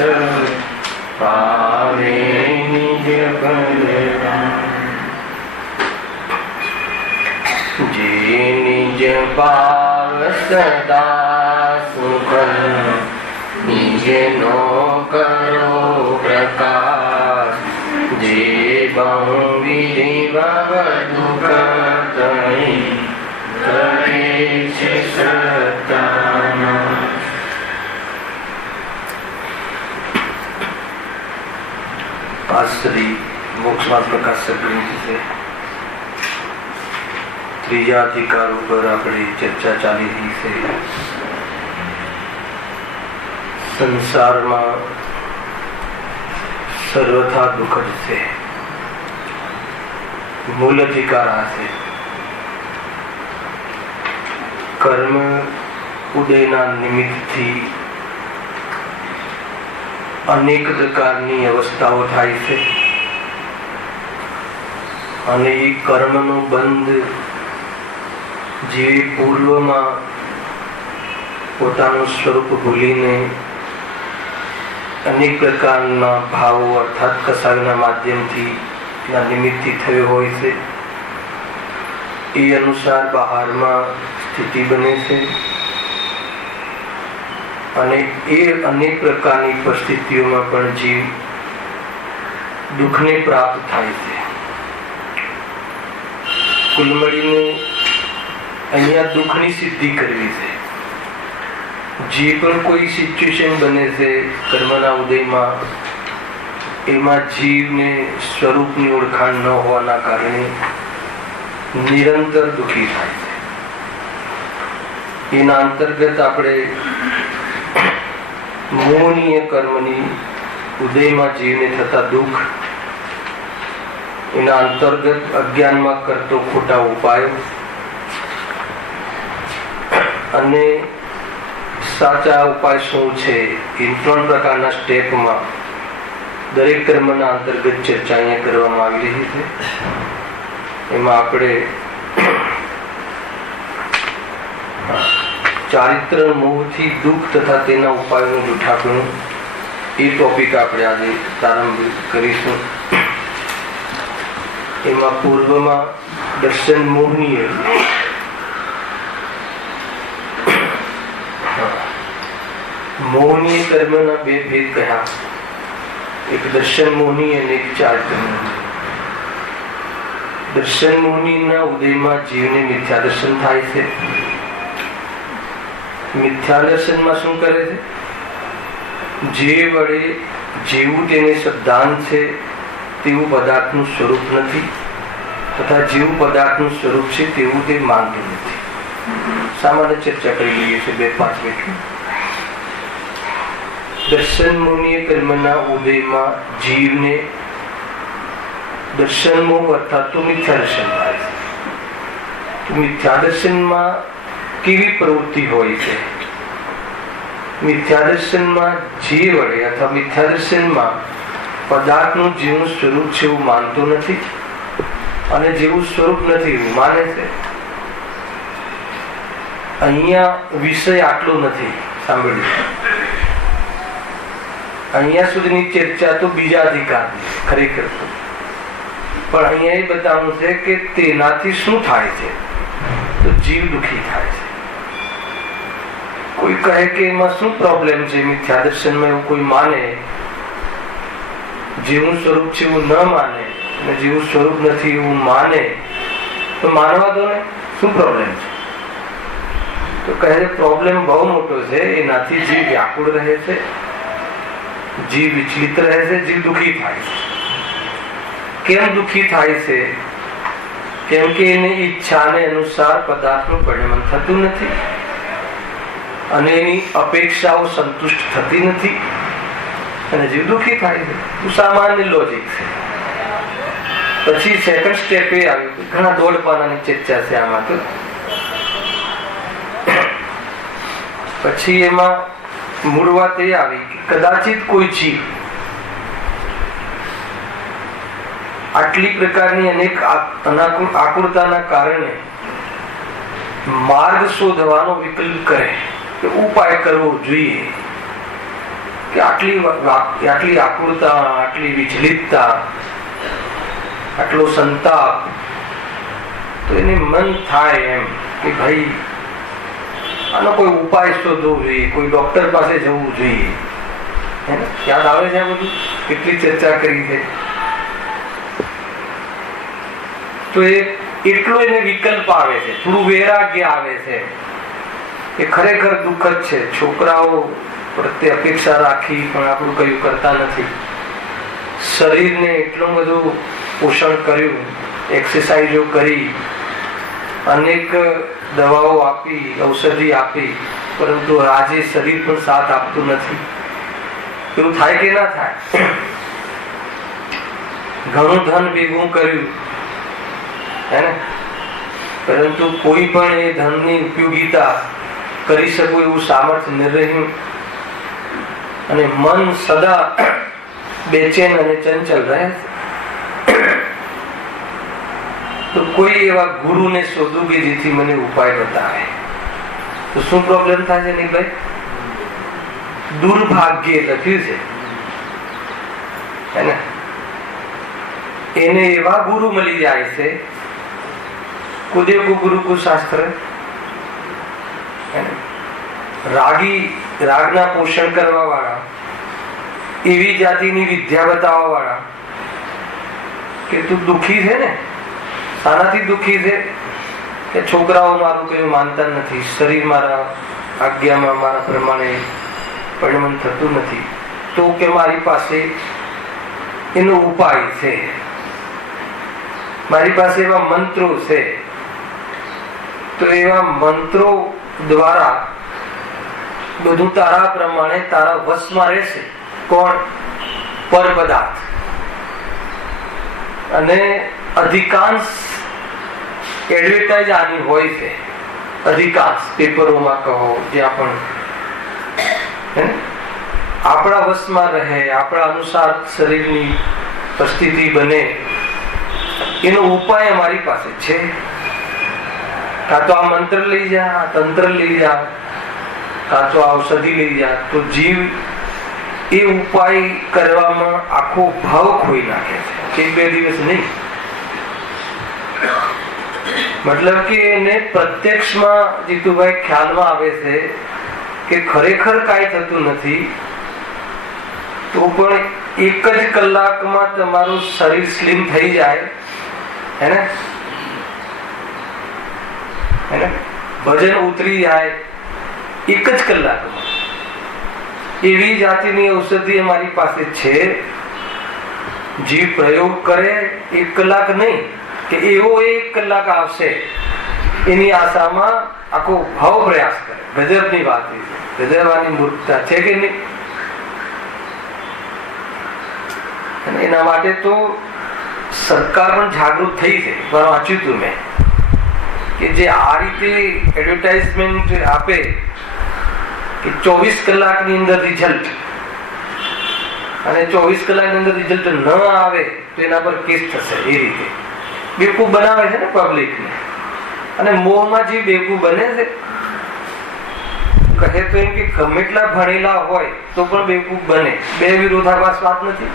રસ પાવે નિજ બલરામ। જે નિજ ભાવ સદા સુખ નિજ નો કરો પ્રકાશ। જે બહુ વિધિ દુઃખ તણી કરે છે સત્તાના। श्री मोक्षमार्ग प्रकाशक ग्रंथ से त्रीजा अधिकार पर अपनी चर्चा चाली रही है। संसार में सर्वथा दुखद से मूल अधिकार है कर्म उदयना निमित्त थी अनेक प्रकारनी अवस्थाओं थाय छे अने ए कर्मनो बंध जे पूर्व में पोतानुं स्वरूप भूलीने अनेक प्रकारना भावों अर्थात कसायना माध्यमथी निमित्तथी थयो होय छे ए अनुसार बहार में स्थिति बने छे અને એ અનેક પ્રકારની પરિસ્થિતિઓમાં પણ જીવ દુઃખને પ્રાપ્ત થાય છે। કુલ મળીને અહીંયા દુઃખની સિદ્ધિ કરવી છે। જે પણ કોઈ સિચ્યુએશન બને છે કર્મના ઉદયમાં એમાં જીવને સ્વરૂપની ઓળખાણ ન હોવાના કારણે નિરંતર દુઃખી થાય છે। એના અંતર્ગત આપણે મોહનીય કર્મની ઉદયમાં જીવને થતા દુઃખ એના અંતર્ગત અજ્ઞાનમાં કરતો ખોટા ઉપાયો અને સાચા ઉપાય શું છે એ ત્રણ પ્રકારના સ્ટેપમાં દરેક કર્મના અંતર્ગત ચર્ચા અહીંયા કરવામાં આવી રહી છે। એમાં આપણે ચારિત્ર મોહથી દુઃખ તથા તેના ઉપાયોનું જૂઠાપણું એ ટોપિક આપણે આજે પ્રારંભ કરીશું। એમાં પૂર્વમાં દર્શન મોહનીય મોહનીય કર્મના બે ભેદ કહ્યા, એક દર્શન મોહની અને એક ચારિત્ર મોહની। દર્શન મોહનીના ઉદયમાં જીવને મિથ્યા દર્શન થાય છે। मिथ्या दर्शन में शू करे छे? जे वडे जेवुं तेने सिद्धांत छे तेवुं पदार्थनुं स्वरूप नथी तथा जेवुं पदार्थनुं स्वरूप छे तेवुं ते मानतुं नथी। सामान्य चर्चा करी लईए छे 2-5 मिनिट। दर्शन मोहनीय कर्मना उदयमां जीवने दर्शन मोह अर्थात तो मिथ्या दर्शन थाय छे। तो मिथ्या दर्शनमां केवी प्रवृत्ति होय छे? मिथ्या दर्शन में जे वडे अथवा मिथ्या दर्शन में पदार्थनुं जेवुं स्वरूप छे एवुं मानतो नथी अने जेवुं स्वरूप नथी एवुं माने छे। अहींया विषय आटलो नथी सांभळ्यो। अहींया सुधीनी चर्चा तो बीजा अधिकारनी खरेखर तो, पण अहींया ए बतावुं छे के तेनाथी शुं थाय छे। तो जीव दुखी थाय छे। कोई कहे कि एमां शुं प्रॉब्लम छे? मिथ्या दर्शन में कोई माने जेवुं स्वरूप छे एवुं न माने અને જેવું સ્વરૂપ નથી એવું માને તો માનવા દો ને, શું પ્રોબ્લેમ છે? તો કહે પ્રોબ્લેમ બહુ મોટો છે। એનાથી જીવ વ્યાકુળ રહે છે, જીવ વિચલિત રહે છે, જીવ દુઃખી થાય છે। કેમ દુઃખી થાય છે? કેમ કે એની ઈચ્છાને અનુસાર પદાર્થનું પરિણમન થતું નથી અને એની અપેક્ષાઓ સંતુષ્ટ થતી નથી અને જીવ દુઃખી થાય છે। સામાન્ય લોજિક છે। પછી સેકન્ડ સ્ટેપ એ આવ્યું, ઘણા દોઢ પાનાની ચર્ચા છે આમાં। તો પછી એમાં મૂળ વાત એ આવી કે કદાચિત કોઈ જીવ આટલી પ્રકારની અનેક આકુરતાના કારણે માર્ગ શોધવાનો વિકલ્પ કરે કે ઉપાય કરવો જોઈએ કે આટલી આકુરતા, આટલી વિચલિતતા, આટલો સંતાપ, તો એને મન થાય એમ કે ભાઈ આનો કોઈ ઉપાય શોધવો જોઈએ, કોઈ ડોક્ટર પાસે જવું જોઈએ. યાદ આવે છે આ બધું? કેટલી ચર્ચા કરી છે. તો એટલો એને વિકલ્પ આવે છે, થોડું વૈરાગ્ય આવે છે કે ખરેખર દુઃખ જ છે. છોકરાઓ પ્રત્યે અપેક્ષા રાખી પણ આપણું કયું કરતા નથી. શરીરને એટલું બધું પોષણ કર્યું, એક્સરસાઇઝો કરી, અનેક દવાઓ આપી, ઔષધિ આપી, પરંતુ આજે શરીર પણ સાથ આપતું નથી. એવું થાય કે ના થાય? ઘણું ધન ભેગું કર્યું હે ને, પરંતુ કોઈ પણ એ ધનની ઉપયોગિતા કરી શકું એવું સામર્થ્ય ન રહ્યું, અને મન સદા બેચેન અને ચંચલ રહે. તો કોઈ એવા ગુરુને શોધું કે જેથી મને ઉપાય બતાવે. તો શું પ્રોબ્લેમ થાય છે નિકભાઈ? દુર્ભાગ્ય લખ્યું છે ને, એને એવા ગુરુ મળી જાય છે, કુદે કો ગુરુ કો શાસ્ત્ર, રાગના પોષણ કરવા વાળા, એવી જાતિની વિદ્યા બતાવવા વાળા કે તું દુઃખી છે ને, શાનાથી દુઃખી છે કે છોકરાઓ મારું કઈ માનતા નથી, શરીર મારા આજ્ઞામાં મારા પ્રમાણે પરિણમન થતું નથી, તો કે મારી પાસે એનો ઉપાય છે, મારી પાસે એવા મંત્રો છે. તો એવા મંત્રો દ્વારા બધું તારા પ્રમાણે તારા વશમાં રહેશે. કોણ? પર પદાર્થ. અને અધિકાંશ એડવર્ટાઇઝ આની હોય છે, અધિકાંશ પેપરોમાં કહો, જ્યાં પણ આપણા વશમાં રહે, આપણા અનુસાર શરીરની પરિસ્થિતિ બને, એનો ઉપાય અમારી પાસે છે. કાં તો આ મંત્ર લઈ જા, આ તંત્ર લઈ જા, કાં તો ઔષધિ લઈ જા. તો જીવ એ ઉપાય કરવામાં આખો ભાવ ખોઈ નાખે છે. એક બે દિવસ નહીં, મતલબ કે એને પ્રત્યક્ષમાં જીતુભાઈ ખ્યાલમાં આવે છે કે ખરેખર કાંઈ થતું નથી, તો પણ એક જ કલાકમાં તમારું શરીર સ્લિમ થઈ જાય હે ને, વજન ઉતરી જાય એક જ કલાકમાં. એવી જાતિની ઔષધિ અમારી પાસે છે. જીવ પ્રયોગ કરે, 1 કલાક નહીં કે એવો 1 કલાક આવશે એની આશામાં આખો ભાવ પ્રયાસ કરે. ગજબની વાત છે, ગજબવાની મૂર્ખતા છે કે નહીં? એના માટે તો સરકાર પણ જાગૃત થઈ છે. વાંચ્યું હતું મેં કે જે આ રીતે એડવર્ટાઇઝમેન્ટ આપે કે 24 કલાકની અંદર રિઝલ્ટ, અને 24 કલાકની અંદર રિઝલ્ટ ન આવે તો એના પર કેસ થશે. એ રીતે બેવકૂફ બનાવે છે ને પબ્લિકને. અને મોહમાં જે બેવકૂફ બને છે, કહે તો એમ કે ગમે એટલા ભણેલા હોય તો પણ બેવકૂફ બને. બે વિરોધાભાસ વાત નથી.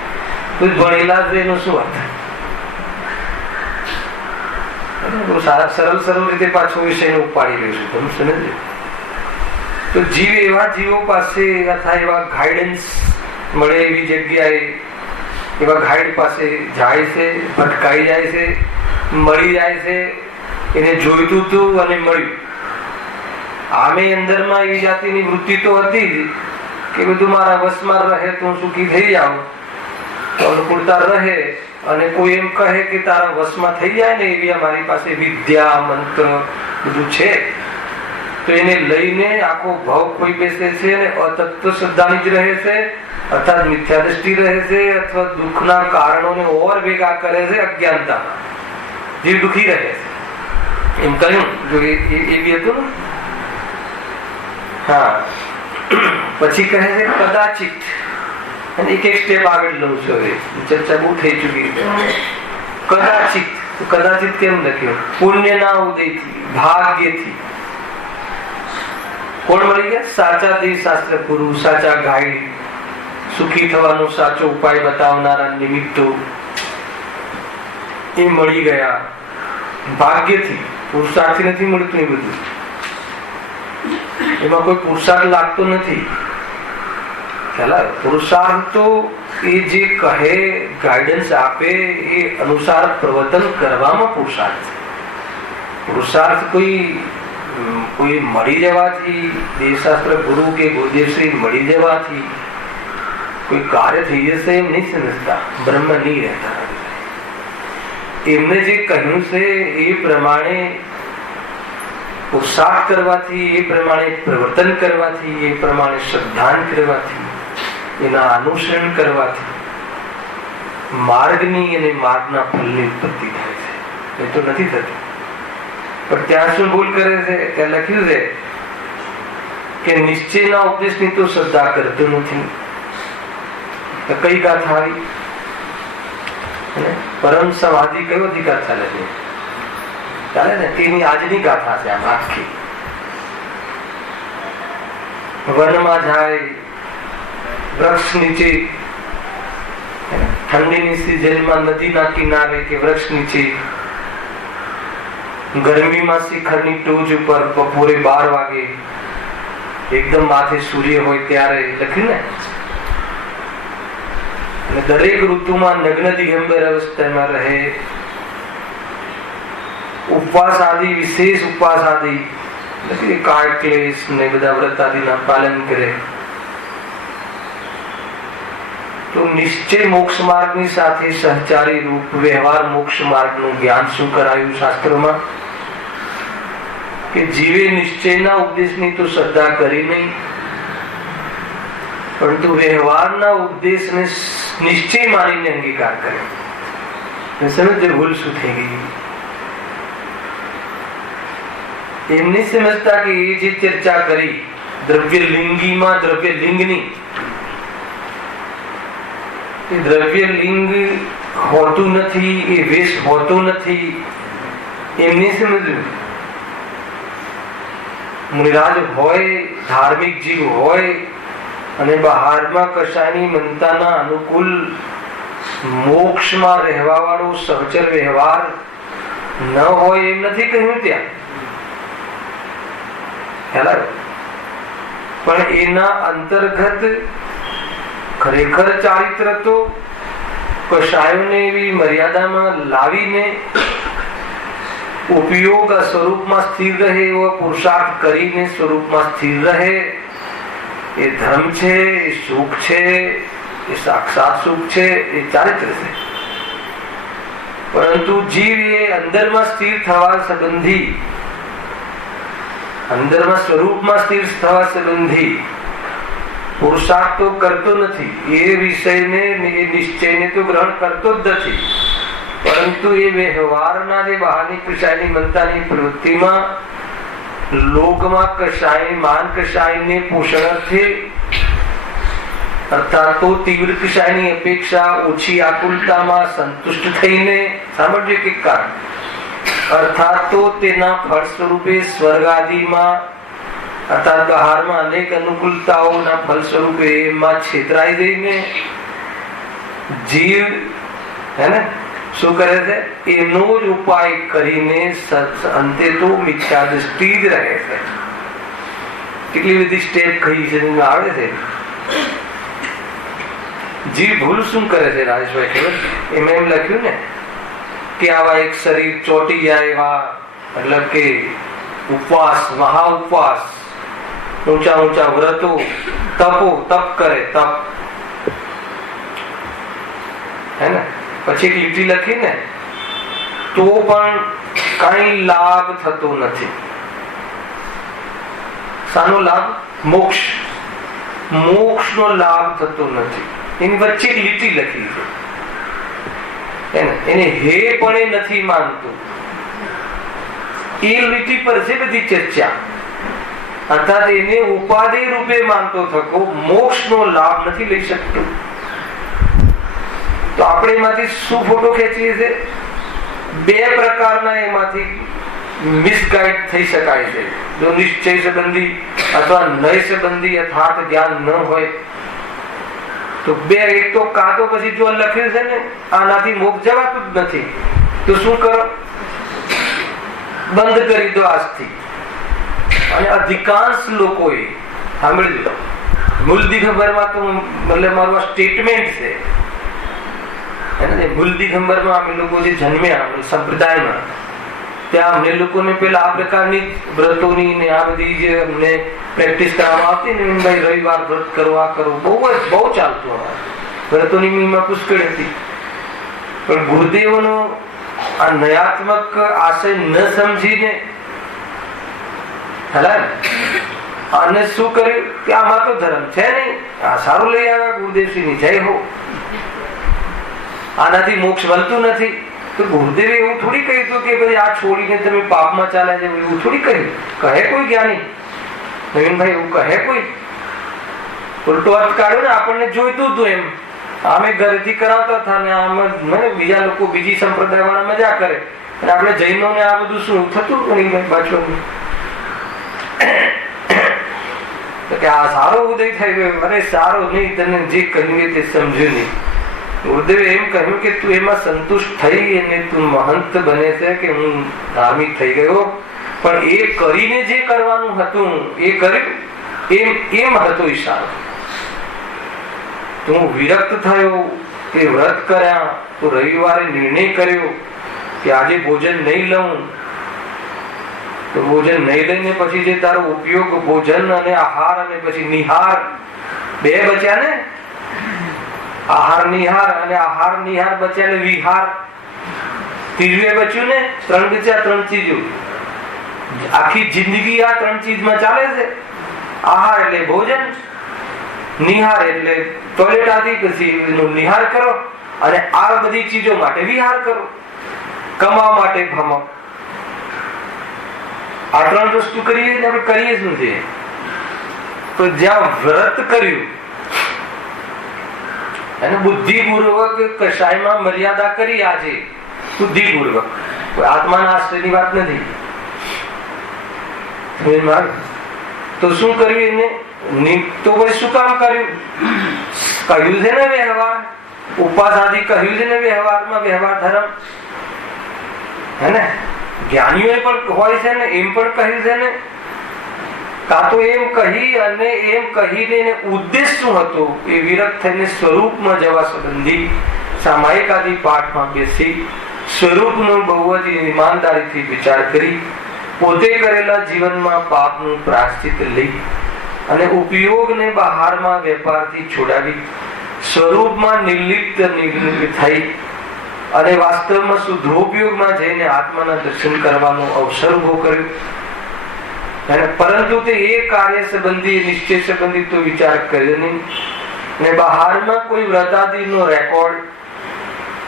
તો ભણેલા છે એનો શું અર્થ? સરળ રીતે પાછો વિષય ઉપાડી લઈશું, તમે સમજો. તો જીવ એવા જીવો પાસે અથવા એવા ગાઈડન્સ મળે એવી જગ્યાએ એવા ગાઈડ પાસે જાય છે, ભટકાઈ જાય છે, મળી જાય છે. એને જોઈતું હતું અને મળ્યું. આમે અંદરમાં એવી જાતિની વૃત્તિ તો હતી જ કે બધું મારા વશમાં રહે તો હું સુખી થઈ જાઉં, અનુકૂળતા રહે, અને કોઈ એમ કહે કે તારા વશમાં થઈ જાય ને એવી અમારી પાસે વિદ્યા મંત્ર બધું છે, તો એને લઈને આખો ભાવ ખોઈ બેસે છે અને અતત્વ શ્રદ્ધાની જ રહે છે, અર્થાત મિથ્યા દ્રષ્ટિ રહે છે, અથવા દુઃખના કારણોને ઓર ભેગા કરે છે અજ્ઞાનતામાં. જીવ દુઃખી રહે છે એમ કહ્યું. જો એ બી હતું ને. હા, પછી કહે છે કદાચિત, અને એક સ્ટેપ આગળ લઉં છું. હવે ચર્ચા બહુ થઈ ચુકી છે. કદાચિત, કદાચિત કેમ લખ્યું? પુણ્યના ઉદયથી, ભાગ્યથી કોણ મળી ગયા? સાચા દેવ શાસ્ત્ર ગુરુ, સાચા ગાઈડ, સુખી થવાનો સાચો ઉપાય બતાવનારા નિમિત્તો એ મળી ગયા. ભાગ્યથી, પુરુષાર્થથી નથી મળતું. એ બધું એમાં કોઈ પુરુષાર્થ લાગતો નથી. પુરુષાર્થ તો એ જે કહે, ગાઈડન્સ આપે એ અનુસાર પ્રવર્તન કરવામાં પુરુષાર્થ. પુરુષાર્થ કોઈ મળી જવાથી, દેવશાસ્ત્ર ગુરુ કે ગુરુદેવશ્રી મળી જવાથી કોઈ કાર્ય થઈ જશે એમ નહીં સમજતા. બ્રહ્મ નહીં રહેતા. એમને જે કહ્યું છે એ પ્રમાણે પુરુષાર્થ કરવાથી, એ પ્રમાણે પ્રવર્તન કરવાથી, એ પ્રમાણે શ્રદ્ધાન કરવાથી, એના અનુસરણ કરવાથી માર્ગની અને માર્ગના ફળની ઉત્પત્તિ થાય છે. એ તો નથી થતી. પણ ત્યાં શું ભૂલ કરે છે? ત્યાં લખ્યું છે કે નિશ્ચયના ઉપદેશની તો શ્રદ્ધા કરતો નથી. તો કઈ ગાથા આવી? પરમ સમાધિ કયો અધિકાર ચાલે છે? ચાલે ને એની આજની ગાથા છે. આમ આખી વનમાં જાય, વૃક્ષ નીચે, ઠંડીની સિઝનમાં નદીના કિનારે કે વૃક્ષ નીચે, ગરમીમાં શિખરની ટોચ ઉપર બપોરે 12 વાગે એકદમ માથે સૂર્ય હોય ત્યારે લખ્યું ને. અને દરેક ઋતુમાં નગ્ન દિગંબર અવસ્થામાં રહે. ઉપવાસ આદિ, વિશેષ ઉપવાસ આદિ, કાળ ક્લેશ ને બધા વ્રત આદિના પાલન કરે. તો નિશ્ચય મોક્ષ માર્ગની સાથે સહચારી રૂપ વ્યવહાર મોક્ષ માર્ગનું જ્ઞાન શું કરાયું શાસ્ત્રોમાં? કે જીવે નિશ્ચયના ઉપદેશની તો શ્રદ્ધા કરી નહીં, પરંતુ વ્યવહારના ઉપદેશને નિશ્ચય માનીને અંગીકાર કરે. સમજે ભૂલ શું થઈ ગઈ? એમની સમજતા કે એ જે ચર્ચા કરી દ્રવ્યલિંગીમાં, દ્રવ્યલિંગની, એ દ્રવ્યલિંગ હોતું નથી, એ વેશ હોતો નથી. એમની સમજવું મુનિરાજ હોય, ધાર્મિક જીવ હોય અને બહારમાં કશાની મનતાના અનુકૂળ મોક્ષમાં રહેવા વાળો સહચર વ્યવહાર ન હોય એમ નથી કહ્યું ત્યાં. પણ એના અંતર્ગત ખરેખર ચારિત્ર તો કશાયોને એવી મર્યાદામાં લાવીને ઉપયોગ સ્વરૂપમાં સ્થિર રહે એવો પુરુષાર્થ કરીને સ્વરૂપમાં સ્થિર રહે. એ ધર્મ છે, એ સુખ છે, એ સાક્ષાત સુખ છે, એ ચારિત્ર છે. પરંતુ જીવ એ અંદરમાં સ્થિર થવા સંબંધી, અંદરમાં સ્વરૂપમાં સ્થિર થવા સંબંધી પુરુષાર્થ તો કરતો નથી. એ વિષયને, એ નિશ્ચયને તો ગ્રહણ કરતો જ નથી. પરંતુ એ વ્યવહારના જે બહારની કશાયની મનતાની પ્રવૃત્તિમાં લોકમાં કશાય માન કશાયને પોષણાર્થે અર્થાત તો તીવ્ર કશાયની અપેક્ષા ઓછી આકુલતામાં સંતુષ્ટ થઈને સાંભળજો કે કારણ અર્થાત તો તેના ફળ સ્વરૂપે સ્વર્ગ આદિમાં અર્થાત બહારમાં અનેક અનુકૂળતાઓના ફળ સ્વરૂપે એમાં છેતરાઈ જઈને જીવ હે ને શું કરે છે? એનો જ ઉપાય કરીને અંતે તો મિથ્યા દૃષ્ટિ જ રહે છે. કેટલી બધી સ્ટેપ કઈ છે આવે છે. જીવ ભૂલ શું કરે છે રાજેશભાઈ ખબર? એમાં એમ લખ્યું ને કે આવા એક શરીર ચોટી જાય એવા, મતલબ કે ઉપવાસ, મહા ઉપવાસ, ઊંચા ઊંચા વ્રતો, તપો, તપ કરે, તપ હે ને. પછી એક લીટી લખી ને તો પણ કઈ લાભ થતો નથી. શાનો લાભ? મોક્ષ. મોક્ષનો લાભ થતો નથી. એની વચ્ચે એક લીટી લખી છે, એને હે પણ એ નથી માનતું. એ લીટી પર છે બધી ચર્ચા. અર્થાત એને ઉપાધિ રૂપે માનતો થકો મોક્ષનો લાભ નથી લઈ શકતો. તો આપણે એમાંથી શું ફોટો ખેંચીએ છીએ? બે પ્રકારના એમાંથી મિસગાઈડ થઈ શકાય છે. જો નિશ્ચય સંબંધી અથવા નય સંબંધી યથાર્થ જ્ઞાન ન હોય તો બે એક તો કાં તો પછી જો લખ્યું છે ને આનાથી મોક્ષ જવાતું જ નથી, તો શું કરો? બંધ કરી દો આજથી. અને અધિકાંશ લોકોએ સાંભળી લો, મૂળ દિગંબરમાં તો એટલે મારું સ્ટેટમેન્ટ છે, મૂળ દિગંબરમાં અમે લોકો જે જન્મ્યા સંપ્રદાયમાં, ત્યાં અમને લોકોને પેલા આ પ્રકારની વ્રતોની ને આ બધી જે અમને પ્રેક્ટિસ કરવામાં આવતી ને, ભાઈ રવિવાર વ્રત કરો, આ કરો, બહુ ચાલતું અમારે. વ્રતોની મહિમા પુષ્કળ હતી. પણ ગુરુદેવનો આ નયાત્મક આશય ન સમજીને અને શું કર્યું કે આમાં તો ધર્મ છે નહીં, આ સારું લઈ આવ્યા ગુરુદેવશ્રીની જય હો, આનાથી મોક્ષ મળતું નથી. તો ગુરુદેવે એવું થોડી કહ્યું હતું કે ભાઈ આ છોડીને તમે પાપમાં ચાલ્યા જાવ, એવું થોડી કહ્યું. કહે કોઈ જ્ઞાની નવીનભાઈ, એવું કહે કોઈ? ઉલટો અર્થ કાઢ્યો ને, આપણને જોઈતું હતું એમ. અમે ઘરેથી કરાવતા હતા ને આમ બીજા લોકો બીજી સંપ્રદાય વાળા મજા કરે, અને આપણે જૈનો ને આ બધું શું થતું નવીનભાઈ બાજવાનું કે આ સારો ઉદય થઈ ગયો. અરે સારો નહીં, તને જે કહ્યું તે સમજ્યું નહીં. ગુરુદેવે એમ કહ્યું કે તું એમાં સંતુષ્ટ થઈ અને તું મહંત બને છે કે હું ધાર્મિક થઈ ગયો, પણ એ કરીને જે કરવાનું હતું એ કર્યું, એમ હતો ઈશારો. તું વિરક્ત થયો, તે વ્રત કર્યા, તું રવિવારે નિર્ણય કર્યો કે આજે ભોજન નહીં લઉં, તો ભોજન નહીં લઈને પછી જે તારો ઉપયોગ ભોજન અને આહાર અને પછી નિહાર બે બચ્યા ને, આહાર નિહાર અને આહાર નિહાર બચ્યા ને વિહાર ત્રીજું બચ્યું ને, ત્રણ બચ્યા, ત્રણ ચીજો. આખી જિંદગી આ ત્રણ ચીજમાં ચાલે છે. આહાર એટલે ભોજન, નિહાર એટલે ટોયલેટ આદિ, પછી એનો નિહાર કરો, અને આ બધી ચીજો માટે વિહાર કરો, કમાવા માટે ભમો. આ ત્રણ વસ્તુ કરીએ ને આપણે કરીએ શું છે? તો જ્યાં વ્રત કર્યું અને બુદ્ધિપૂર્વક કશાયમાં મર્યાદા કરી, આજે બુદ્ધિપૂર્વક, કોઈ આત્માના આશ્રયની વાત નથી. તો શું કર્યું એને? તો પછી શું કામ કર્યું? કહ્યું છે ને વ્યવહાર, ઉપવાસ આદિ કહ્યું છે ને વ્યવહારમાં, વ્યવહાર ધર્મ હે ને. જ્ઞાનીઓએ પણ હોય છે ને, એમ પણ કહ્યું છે ને. કાં તો એમ કહી અને એમ કહીને ઉદ્દેશ શું હતો? એ વિરક્ત થઈને સ્વરૂપમાં જવા સંબંધી સામાયિક આદિ પાઠમાં બેસી સ્વરૂપનો બહુ જ ઈમાનદારીથી વિચાર કરી, પોતે કરેલા જીવનમાં પાપનું પ્રાયશ્ચિત લઈ અને ઉપયોગને બહારમાં વેપારથી છોડાવી સ્વરૂપમાં નિર્લિપ્ત થઈ અને વાસ્તવમાં શુદ્ધોપયોગમાં જઈને આત્માના દર્શન કરવાનો અવસર ઉભો કર્યો. પરંતુ તે એ કાર્ય સંબંધી નિશ્ચય સંબંધી તો વિચાર કર્યો નહીં, ને બહારમાં કોઈ વ્રતાદિનો રેકોર્ડ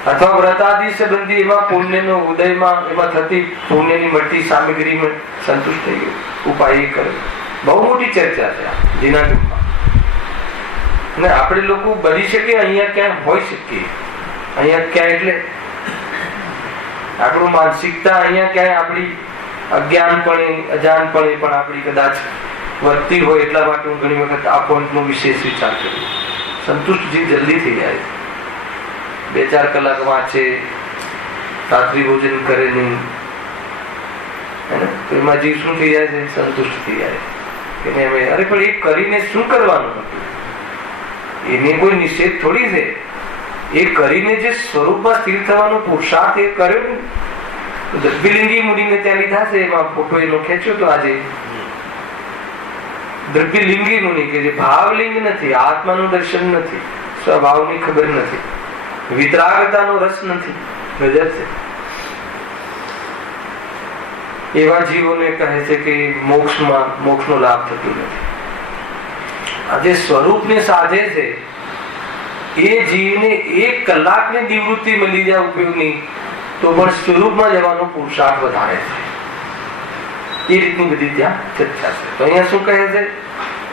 અથવા વ્રતાદિ સંબંધી એમાં પુણ્યનો ઉદયમાં એમાં થતી પુણ્યની મળતી સામગ્રીમાં સંતુષ્ટ થઈ ગયો. ઉપાય કર્યો. બહુ મોટી ચર્ચા છે જેના ને આપણે લોકો બની શકીએ અહીંયા ક્યાંય હોઈ શકીએ. અહીંયા ક્યાં એટલે આપણું માનસિકતા અહીંયા ક્યાંય આપણી અજ્ઞાનપણે અજાનપણે પણ આપણી કદાચ વધતી હોય, એટલા માટે હું ઘણી વખત આ પોઈન્ટનો વિશેષ વિચાર કરું. સંતુષ્ટજી જલ્દી થઈ જાય, 2-4 કલાક વાંચે, રાત્રિ ભોજન કરે નહીં, તો એમાં જીવ શું થઈ જાય છે? સંતુષ્ટ થઈ જાય. અરે પણ એ કરીને શું કરવાનું હતું? એને કોઈ નિષેધ થોડી છે. એ કરીને જે સ્વરૂપમાં સ્થિર થવાનો પુરુષાર્થ એ કર્યો ને. દ્રવ્યલિંગી મુનિને ત્યાં લીધા છે, એમાં ફોટો એનો ખેંચ્યો તો આજે. દ્રવ્યલિંગી મુનિ કે જે ભાવલિંગ નથી, આત્માનું દર્શન નથી, સ્વભાવની ખબર નથી, વિતરાગતાનો રસ નથી, ગજબ છે. એવા જીવોને કહે છે કે મોક્ષનો લાભ થતો નથી. આજે સ્વરૂપને સાધે છે એ જીવને 1 કલાકની નિવૃત્તિ મળી જાય ઉપયોગની, તો પણ સ્વરૂપમાં જવાનો પુરુષાર્થ વધારે છે. એ રીતની બધી ત્યાં ચર્ચા છે. તો અહીંયા શું કહે છે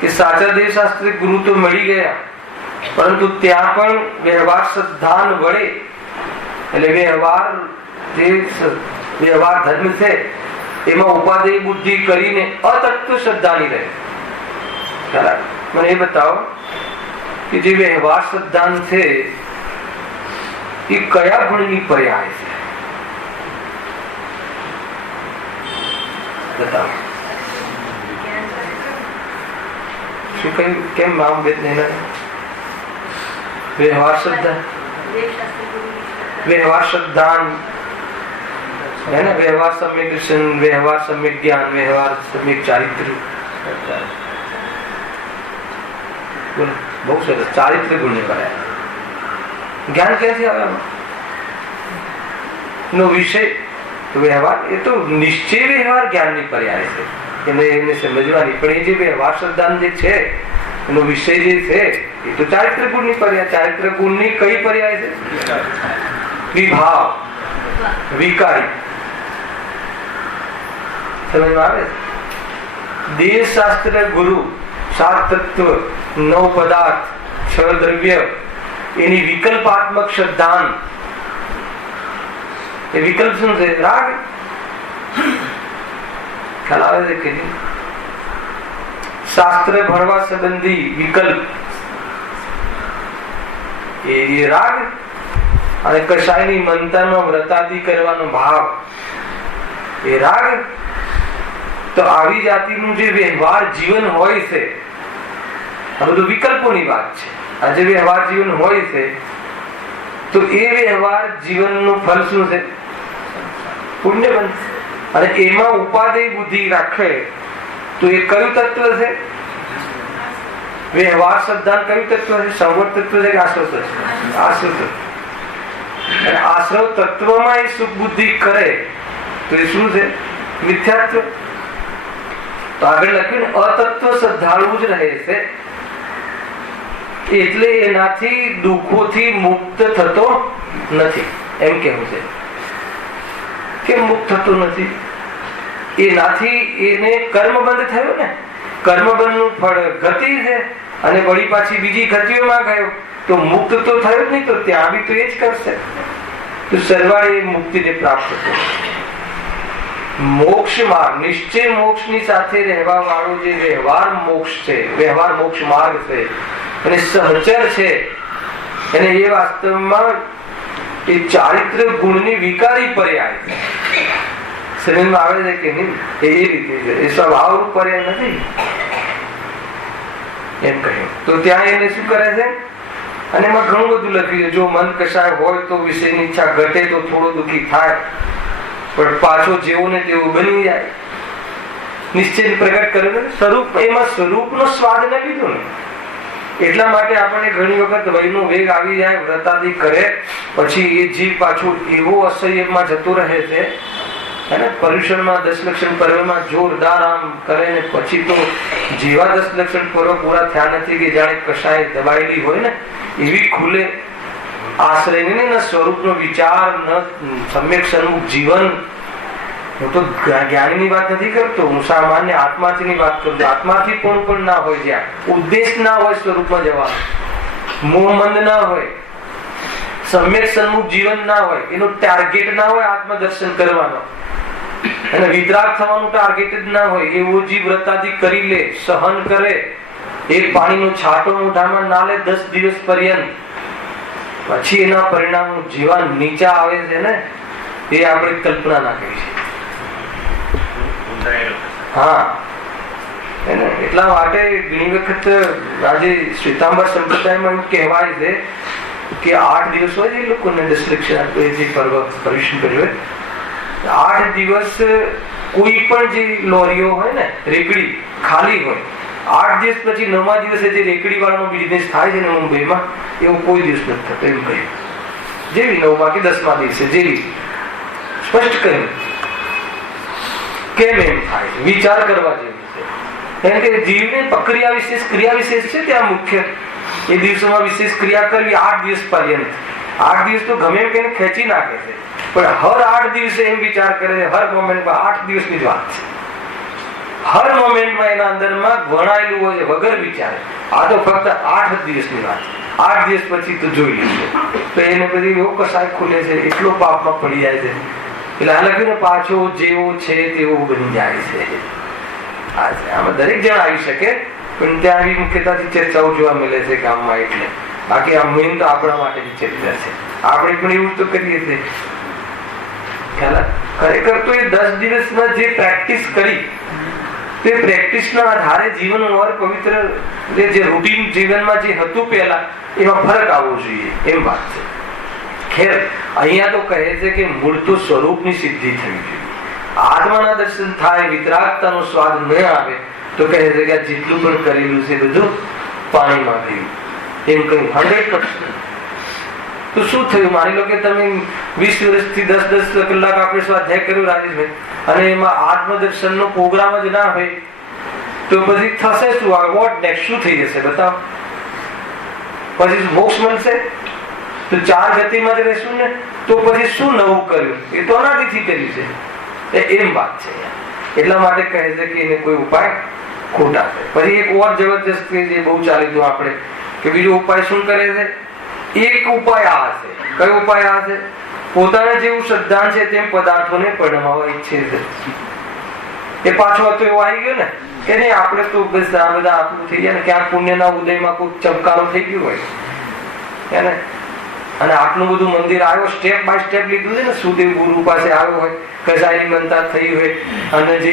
કે સાચા દેવશાસ્ત્રી ગુરુ તો મળી ગયા, પરંતુ ત્યાં પણ વ્યવહાર શ્રદ્ધાન વડે, એટલે વ્યવહાર ધર્મ છે એમાં ઉપાદેય બુદ્ધિ કરીને અતત્વ શ્રદ્ધાની રહે. મને એ બતાવો કે કે જે વ્યવહાર સિદ્ધાંત છે એ કયા ગુણની પર્યાય છે? બતાવો. શું કહ્યું? કેમ નામ વેદ નહીં? વ્યવહાર સિદ્ધાંત, વ્યવહાર સિદ્ધાંત है ना, व्यवहार सम्यक दर्शन, व्यवहार सम्यक ज्ञान, व्यवहार सम्यक चारित्र. बहुत सरस. चारित्र गुण पर है. ज्ञान कैसे आया? नो विषय तो व्यवहार, ये तो निश्चय व्यवहार ज्ञान ની પર્યાય છે. એને સમજવાની. પણ એ જે વ્યવહાર સિદ્ધાંત જે છે એનો વિષય જે છે એ તો ચારિત્ર ગુણ ની પર્યાય. ચારિત્ર ગુણ ની કઈ પર્યાય છે? વિભાવ, વિકારી. સમજમાં આવે? દેહ શાસ્ત્ર ગુરુ, 7 તત્વ, 9 પદાર્થ, 6 દ્રવ્ય, એની વિકલ્પાત્મક સિદ્ધાંત. એ વિકલ્પ શું છે? રાગ. ખ્યાલ આવે છે કે નહીં? શાસ્ત્ર ભણવા સંબંધી વિકલ્પ એ રાગ. અને કશાયની મંતરનો વ્રતાદિ કરવાનો ભાવ એ રાગ. તો આવી જાતિનું જે વ્યવહાર જીવન હોય છે આ બધું વિકલ્પોની વાત છે. આ જે વ્યવહાર જીવન હોય છે તો એ વ્યવહાર જીવનનું ફલ શું છે? પુણ્ય બનશે. અને એમાં ઉપાદેય બુદ્ધિ રાખે તો એ કયું તત્વ છે? વ્યવહાર સિદ્ધાંત કયું તત્વ છે? સંવર્ત તત્વ છે કે આશ્રવ તત્વ? આશ્રવ તત્વ. અને આશ્રવ તત્વમાં એ સુખ બુદ્ધિ કરે તો એ શું છે? મિથ્યાત્વ. તો આગળ લખ્યું ને અતત્વ શ્રદ્ધાળુ જ રહે છે એટલે એનાથી દુઃખોથી મુક્ત થતો નથી. એમ કેવું છે. કેમ મુક્ત થતો નથી? એનાથી એને કર્મબંધ થયો ને. કર્મબંધનું ફળ ગતિ છે અને વળી પાછી બીજી ગતિઓમાં ગયો તો મુક્ત તો થયો જ નહીં. તો ત્યાં બી તો એ જ કરશે. તો સરવાળે મુક્તિને પ્રાપ્ત થયો. મોક્ષ માર્ગ, નિશ્ચય મોક્ષની સાથે રહેવા વાળો જે વ્યવહાર મોક્ષ છે, વ્યવહાર મોક્ષ માર્ગ છે અને સહચર છે અને એ વાસ્તવમાં એ ચારિત્ર ગુણની વિકારી પર્યાય છે. સમજમાં આવે છે કે નહીં? એ રીતે છે. એ સ્વભાવરૂપ પર્યાય નથી એમ કહ્યું. તો ત્યાં એને શું કરે છે? અને એમાં ઘણું બધું લખ્યું છે. જો મન કશાય હોય તો વિષયની ઈચ્છા ઘટે તો થોડો દુઃખી થાય પણ પાછો જેવો ને તેવો બની જાય. નિશ્ચય પ્રગટ કર્યો. સ્વરૂપ, એમાં સ્વરૂપનો સ્વાદ ન લીધો ને એટલા માટે આપણને ઘણી વખત વયનો વેગ આવી જાય, વ્રતાદિ કરે પછી એ જીવ પાછું એવો અસહ્યમાં જતો રહે છે અને પર્યુષણમાં 10 લક્ષણ પર્વમાં જોરદાર આમ કરે ને પછી તો જેવા 10 લક્ષણ પર્વ પૂરા થયા નથી કે જાણે કશાય દબાયેલી હોય ને એવી ખુલે આશ્રય સ્વરૂપનો વિચાર ન સમ્યક સન્મુખ જીવન. હું તો જ્ઞાનીની વાત નથી કરતો, હું સામાન્ય આત્માર્થની વાત કરું. આત્માર્થી પણ ના હોય, જ્યાં ઉદ્દેશ ના હોય સ્વરૂપમાં જવાનો, મોહમંદ ના હોય, સમ્યક સન્મુખ જીવન ના હોય, એનો ટાર્ગેટ ના હોય આત્મદર્શન કરવાનો અને વિતરાગ થવાનું ટાર્ગેટ જ ના હોય, એવો જીવ વ્રતાદિ કરી લે, સહન કરે, એક પાણીનો છાંટો મોઢામાં ના લે 10 દિવસ પર્યંત, પછી એના પરિણામો જેવા નીચા આવે છે ને એ આપણે કલ્પના ના કરી છે. હા, એટલા માટે ઘણી વખત આજે શ્વેતાંબર સંપ્રદાયમાં એવું કહેવાય છે કે 8 દિવસ હોય એ લોકોને ડિસ્ટ્રિક્શન આપે જે પર્વ પર્યુષણ કર્યું હોય 8 દિવસ કોઈ પણ જે લોરીઓ હોય ને રેકડી ખાલી હોય, 8 દિવસ પછી 9મા દિવસે જે રેકડી વાળાનો બિઝનેસ થાય છે ને મુંબઈમાં એવું કોઈ દિવસ નથી થતો એમ કહ્યું. જેવી 9મા કે 10મા દિવસે જેવી સ્પષ્ટ કર્યું. કેમ એમ થાય છે? વિચાર કરવા જેવું છે. કારણ કે જીવને પ્રક્રિયા વિશેષ ક્રિયા વિશેષ છે ત્યાં મુખ્ય. એ દિવસોમાં વિશેષ ક્રિયા કરવી 8 દિવસ પર્યંત. 8 દિવસ તો ગમે એમ કહીને ખેંચી નાખે છે પણ હર 8 દિવસે એમ વિચાર કરે છે. હર મોમેન્ટમાં 8 દિવસની જ વાત છે. હર મોમેન્ટમાં એના અંદરમાં વણાયેલું હોય વગર વિચારે. આ તો ફક્ત 8 દિવસની વાત. 8 દિવસ પછી તો જોઈ લઈશું તો એને પછી એવો કસાય ખુલે છે, એટલો પાપમાં પડી જાય છે એટલે આ લખ્યું ને પાછો જેવો છે તેવો બની જાય છે. આમાં દરેક જણ આવી શકે પણ ત્યાં આવી મુખ્યતાથી ચર્ચાઓ જોવા મળે છે ગામમાં. એટલે બાકી આ મેન તો આપણા માટેની ચર્ચા છે. આપણે પણ એવું તો કરીએ છીએ. ખરેખર તો એ 10 દિવસમાં જે પ્રેક્ટિસ કરી તે પ્રેક્ટિસના આધારે જીવન ઓર પવિત્ર જે રૂટીન જીવનમાં જે હતું પહેલા એમાં ફરક આવવો જોઈએ એમ વાત છે. ખેર અહીંયા તો કહે છે કે મૂળ તો સ્વરૂપની સિદ્ધિ થવી જોઈએ. આત્માના દર્શન થાય, વિતરાગતાનો સ્વાદ ન આવે તો કહે છે કે જેટલું પણ કરેલું છે બધું પાણીમાં ગયું એમ કહ્યું. 100%. તો શું થયું? માની લો કે તમે 20 વર્ષથી 10 કલાક આપણે સ્વાધ્યાય કર્યું રાજેશભાઈ, અને એમાં આત્મદર્શનનો પ્રોગ્રામ જ ના હોય તો પછી થશે શું? વોટ નેક્સ્ટ શું થઈ જશે બતાવો? પછી મોક્ષ મળશે તો 4 ગતિમાં જ રહેશું ને, તો પછી શું નવું કર્યું? એ તો અનાદિથી કર્યું છે એમ વાત છે. એટલા માટે કહે છે કે એને કોઈ ઉપાય ખોટા છે. પછી એક ઓર જબરજસ્ત જે બહુ ચાલીતું આપણે કે બીજો ઉપાય શું કરે છે? એક ઉપાય આ છે. કયો ઉપાય આ છે? પોતાના જેવું શ્રદ્ધાન છે તેમ પદાર્થોને પરિણમાવા ઈચ્છે છે. એ પાછો હતો એવો આવી ગયો ને કે નહીં આપણે તો બસ આ બધા આપણું થઈ જાય ને, ક્યાંક પુણ્યના ઉદયમાં કોઈ ચમકારો થઈ ગયો હોય ને, અને આટલું બધું મંદિર આવ્યો, સ્ટેપ બાય સ્ટેપ લીધું છે ને, સુદેવ ગુરુ પાસે આવ્યો હોય, કસાયની મનતા થઈ હોય, અને જે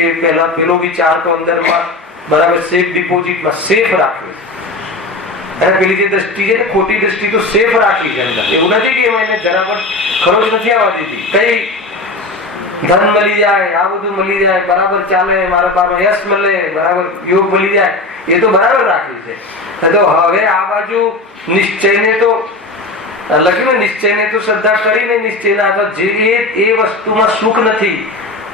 પેલો વિચાર તો અંદરમાં બરાબર સેફ ડિપોઝિટમાં સેફ રાખ્યો છે, અને પેલી જે દ્રષ્ટિ છે ને ખોટી દ્રષ્ટિ તો સેફ રાખી છે અંદર. એવું નથી કે એને જરા પણ ખરોચ નથી આવવા દીધી. કઈ ધન મળી જાય, આ બધું મળી જાય, બરાબર ચાલે, મારા બારમાં યશ મળે, બરાબર યોગ મળી જાય, એ તો બરાબર રાખી છે. તો હવે આ બાજુ નિશ્ચયને તો લખ્યું, નિશ્ચયને તો શ્રદ્ધા કરીને નિશ્ચયના અથવા જે એ વસ્તુમાં સુખ નથી,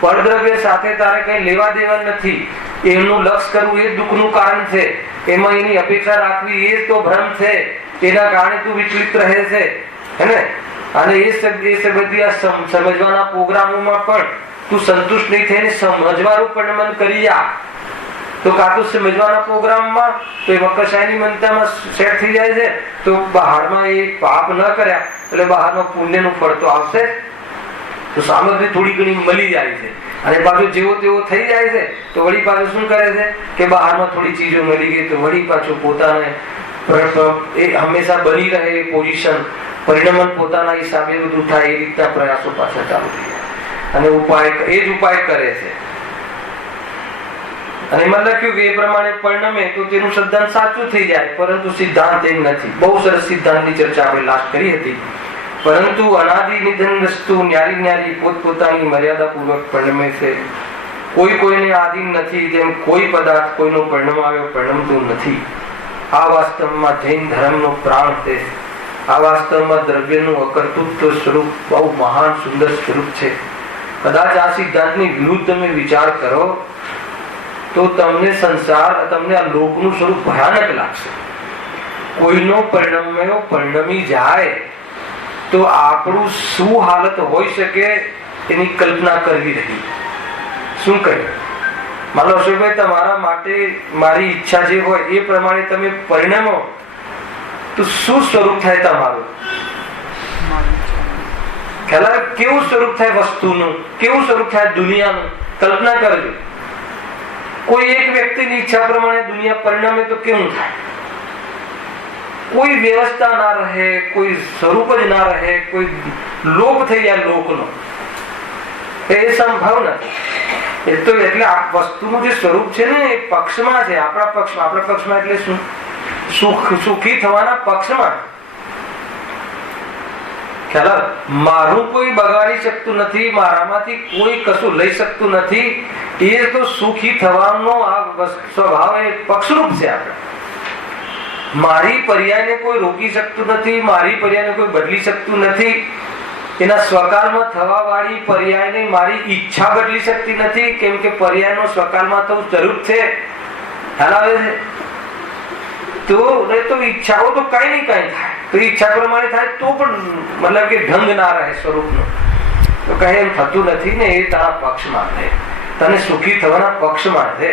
પરદ્રવ્ય સાથે તારે કઈ લેવા દેવા નથી, એમનું લક્ષ કરવું એ દુઃખનું કારણ છે, એમાં એની અપેક્ષા રાખવી એ તો ભ્રમ છે, એના કારણે તું વિચલિત રહે છે, હે? અને એ બધી આ સમજવાના પ્રોગ્રામોમાં પણ તું સંતુષ્ટ નહીં થઈને સમજવાનું પણ મન કરી જા, તો કાં તો સમજવાના પ્રોગ્રામમાં તો એ મકરશાયની મનતામાં સેટ થઈ જાય છે, તો બહારમાં એ પાપ ન કર્યા એટલે બહારમાં પુણ્યનું ફળ તો આવશે, તો સામગ્રી થોડી ઘણી મળી જાય છે. અને પાછું જેવો તેવો થઈ જાય છે તો વળી પાછું શું કરે છે કે બહારમાં થોડી ચીજો મળી ગઈ તો વળી પાછું પોતાને એ હંમેશા બની રહે એ પોઝિશન, પરિણમન પોતાના હિસાબે બધું થાય એ રીતના પ્રયાસો પાછા ચાલુ થઈ જાય, અને ઉપાય એ જ ઉપાય કરે છે. અને એમાં લખ્યું કે એ પ્રમાણે પરિણમે તો તેનું સિદ્ધાંત સાચું થઈ જાય, પરંતુ સિદ્ધાંત એમ નથી. બહુ સરસ સિદ્ધાંતની ચર્ચા આપણે લાસ્ટ કરી હતી. પરંતુ અનાદિ નિધન વસ્તુ ન્યારી ન્યારી પોતપોતાની મર્યાદા પૂર્વક પરિણમે છે. કોઈ કોઈને આધીન નથી, જેમ કોઈ પદાર્થ કોઈનો પરિણમાવ્યો પરિણમતું નથી. આ વાસ્તવમાં જૈન ધર્મનો પ્રાણ છે. આ વાસ્તવમાં દ્રવ્યનું અકર્તૃત્વ સ્વરૂપ બહુ મહાન સુંદર સ્વરૂપ છે. કદાચ આ સિદ્ધાંતની વિરુદ્ધ તમે વિચાર કરો તો તમને સંસાર, તમને આ લોકનું સ્વરૂપ ભયાનક લાગશે. કોઈનો પરિણમ્યો પરિણમી જાય તો આપણું શું હાલત હોઈ શકે એની કલ્પના કરવી રહી. શું કહ્યું? માનો અશોકભાઈ, તમારા માટે મારી ઈચ્છા જે હોય એ પ્રમાણે તમે પરિણમો તો શું સ્વરૂપ થાય તમારું? ખ્યાલ કેવું સ્વરૂપ થાય વસ્તુનું, કેવું સ્વરૂપ થાય દુનિયાનું? કલ્પના કરજો. કોઈ એક વ્યક્તિની ઈચ્છા પ્રમાણે દુનિયા પરિણમે તો કેવું થાય? કોઈ વ્યવસ્થા ના રહે, કોઈ સ્વરૂપ જ ના રહે, કોઈ લોપ થઈ જાય લોકનો, એ સંભવ નથી. એ તો એટલે આ વસ્તુનું જે સ્વરૂપ છે ને એ પક્ષમાં છે, આપણા પક્ષમાં. આપણા પક્ષમાં એટલે શું? સુખી થવાના પક્ષમાં. ખ્યાલ? મારું કોઈ બગાડી શકતું નથી, મારામાંથી કોઈ કશું લઈ શકતું નથી, એ તો સુખી થવાનો આ સ્વભાવ એ પક્ષરૂપ છે. આપણે મારી પર્યાયને કોઈ રોકી શકતું નથી, મારી પર્યાયને કોઈ બદલી શકતું નથી, એના સ્વકારમાં થવા વાળી પર્યાયને મારી ઈચ્છા બદલી શકતી નથી, કેમ કે પર્યાયનો સ્વકારમાં થવું જરૂર છે. ખ્યાલ આવે છે? તો ઈચ્છાઓ તો કઈ નહીં કઈ થાય, તો ઈચ્છા પ્રમાણે થાય તો પણ મતલબ કે ઢંગ ના રહે સ્વરૂપનો, તો કઈ એમ થતું નથી ને. એ તારા પક્ષમાં છે, તને સુખી થવાના પક્ષમાં છે,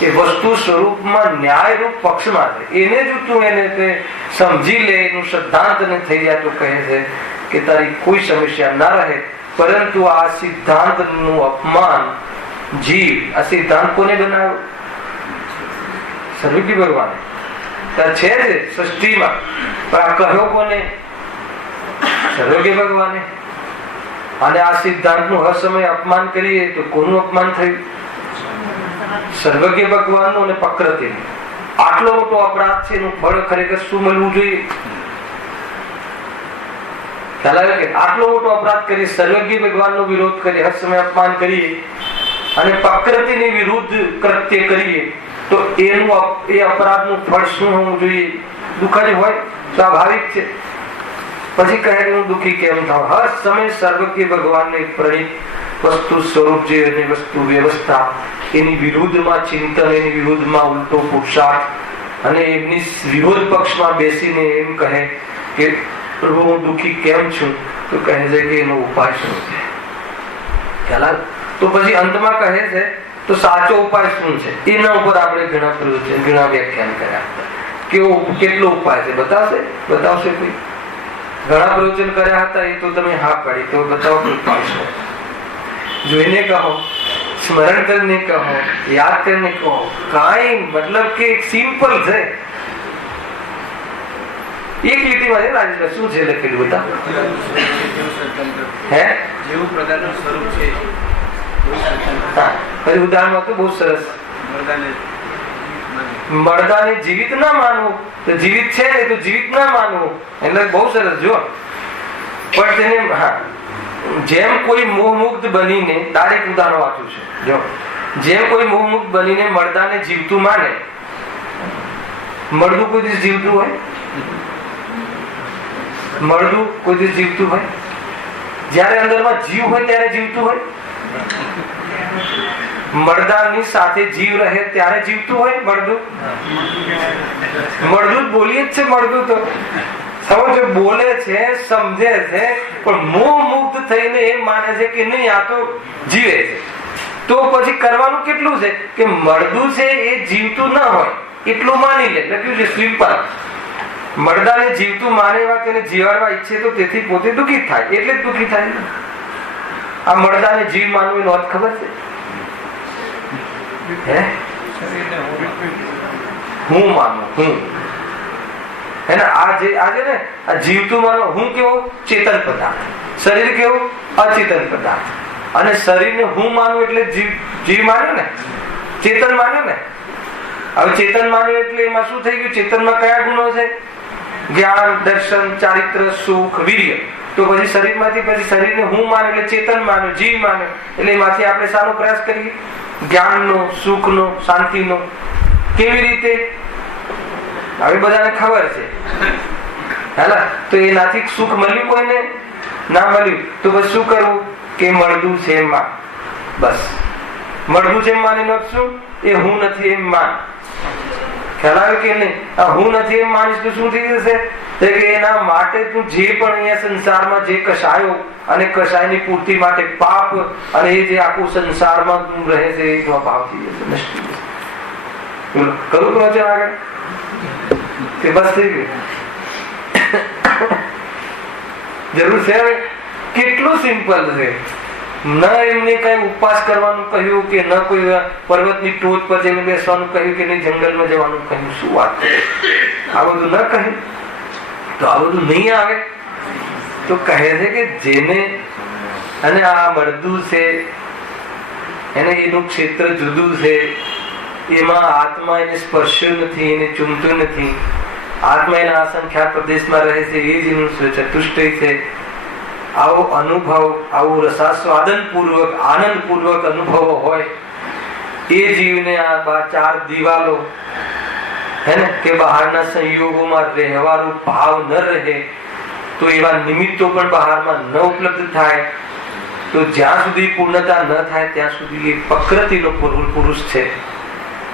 એ વસ્તુ સ્વરૂપમાં ન્યાયરૂપ પક્ષમાં છે. એને જો તું એને સમજી લે, એનું સિદ્ધાંત ને થઈ જાય તો કહે છે કે તારી કોઈ સમસ્યા ના રહે. પરંતુ આ સિદ્ધાંતનું અપમાન જીવ, આ સિદ્ધાંત કોને બનાવ્યો? સર્વજ્ઞ ભગવાને છે જ સૃષ્ટિમાં, પણ આ કહ્યો કોને? સર્વજ્ઞ ભગવાને. અને આ સિદ્ધાંતનું હર સમય અપમાન કરીએ તો કોનું અપમાન થયું? સર્વજ્ઞ ભગવાનનું અને પ્રકૃતિનું. આટલો મોટો અપરાધ છે, એનું ફળ ખરેખર શું મળવું જોઈએ? ખ્યાલ આવ્યો કે આટલો મોટો અપરાધ કરી સર્વજ્ઞ ભગવાનનો વિરોધ કરીએ, હર સમય અપમાન કરીએ અને પ્રકૃતિની વિરુદ્ધ કૃત્ય કરીએ તો એનું એ અપરાધનું ફળ શું હોવું જોઈએ? દુઃખ જ હોય, સ્વાભાવિક છે. પછી કહે કે હું દુઃખી કેમ થાઉં? હર સમય સર્વજ્ઞ ભગવાનને પ્રણીત વસ્તુ સ્વરૂપ જે એની વસ્તુ વ્યવસ્થા, એની વિરુદ્ધમાં ચિંતન, એની વિરુદ્ધમાં ઉલટો પુરુષાર્થ, અને એમની વિરોધ પક્ષમાં બેસીને એમ કહે કે પ્રભુ હું દુઃખી કેમ છું? તો કહે છે કે એનો ઉપાય શું છે? ખ્યાલ? તો પછી અંતમાં કહે છે તો સાચો ઉપાય શું છે? એના ઉપર આપણે ઘણા પ્રવચન, ઘણા વ્યાખ્યાન કર્યા. કેવો, કેટલો ઉપાય છે બતાવશે કોઈ? ઘણા પ્રવચન કર્યા હતા, એ તો તમે હા પાડી. તો બતાવો ઉપાય શું? જોઈને કહો, સ્મરણ કરીને કહો, યાદ કરીને કહો. કાંઈ મતલબ કે સિમ્પલ છે. એક લીટીમાં છે રાજેશ, શું છે લખેલું બતાવો. હે જેવું પ્રકારનું સ્વરૂપ છે. ઉદાહરણ તો બહુ સરસ. મરદાને જીવિત ના માનવું, તો જીવિત છે તો જીવિત ના માનવું, એટલે બહુ સરસ. જો પણ તેને જેમ કોઈ મોહમુક્ત બનીને, ડાયરેક્ટ ઉદાહરણ વાંચું છે. જો જેમ કોઈ મોહમુક્ત બનીને મરદાને જીવતું માને. મરદું કોઈ દિવસ જીવતું હોય? મરદું કોઈ દિવસ જીવતું હોય? જયારે અંદરમાં જીવ હોય ત્યારે જીવતું હોય? મરદાની સાથે જીવ રહે ત્યારે જીવતું હોય મરદું? મરદું બોલીએ જ છે. મરદું તો સમજો, બોલે છે, સમજે છે, પણ મોહ મુક્ત થઈને એમ માને છે કે નહીં આ તો જીવે છે. તો પછી કરવાનું કેટલું છે કે મરદું છે એ જીવતું ના હોય એટલું માની લે. લખ્યું છે સિમ્પલ. મરદાને જીવતું માને વાત એને જીવાડવા ઈચ્છે તો તેથી પોતે દુઃખી થાય, એટલે જ દુઃખી થાય. આ મરદાને જીવ માનવું એનો અર્થ ખબર છે? હું માનું, હું એને આજે ને આ જીવતું માનો. હું કેવો? ચેતન પદાર્થ. શરીર કેવું? અચેતન પદાર્થ. અને શરીરને હું માનું એટલે જીવ માન્યો ને, ચેતન માન્યો ને. હવે ચેતન માન્યો એટલે એમાં શું થઈ ગયું? ચેતનમાં કયા ગુણો છે? જ્ઞાન, દર્શન, ચારિત્ર, સુખ, વીર્ય. તો પછી શરીરમાંથી પછી શરીરને હું માન્યો એટલે ચેતન માન્યો, જીવ માન્યો. એટલે એમાંથી આપણે સારો પ્રયાસ કરીએ જ્ઞાનનો, સુખનો, શાંતિનો. કેવી રીતે? હવે બધાને ખબર છે. હેલા, તો એનાથી સુખ મળ્યું કોઈને? ના મળ્યું. તો બસ શું કરવું કે મળતું છે એમ માન. બસ મળતું છે એમ માની શું? એ હું નથી એમ માન. ખ્યાલ આવે કે નહીં? હું નથી એમ માનીશ તો શું થઈ જશે કે એના માટે તું જે પણ અહીંયા સંસારમાં જે કશાયો અને કશાયની પૂર્તિ માટે પાપ અને એ જે આખું સંસારમાં તું રહે છે એ ભાવ થઈ જશે, નષ્ટ. કરું પ્રવચન આગળ કે બસ થઈ ગયું? જરૂર છે? કેટલું સિમ્પલ છે. ન એમને કઈ ઉપવાસ કરવાનું કહ્યું કે ન કોઈ પર્વતની ટોચ પર જઈને બેસવાનું કહ્યું કે નહીં જંગલમાં જવાનું કહ્યું. શું વાત કરે? આ બધું ન કહ્યું તો આ બધું નહીં આવે. તો કહે છે કે જેને અને આ મરદું છે એને એનું ક્ષેત્ર જુદું છે, એમાં આત્મા એને સ્પર્શ્યો નથી, એને ચૂમતું નથી. આત્મા એના અસંખ્યા પ્રદેશમાં રહે છે, એ જ એનું ચતુષ્ટય છે. આવો અનુભવ, આવું રસાસ્વાદન પૂર્વક, આનંદ પૂર્વક અનુભવ હોય એ જીવને આ ચાર દિવાલો હે ને કે બહારના સંયોગોમાં રહેવાનો ભાવ ન રહે, તો એવા નિમિત્તો પણ બહારમાં ન ઉપલબ્ધ થાય. તો જ્યાં સુધી પૂર્ણતા ન થાય ત્યાં સુધી એ પ્રકૃતિનો પુરુષ છે,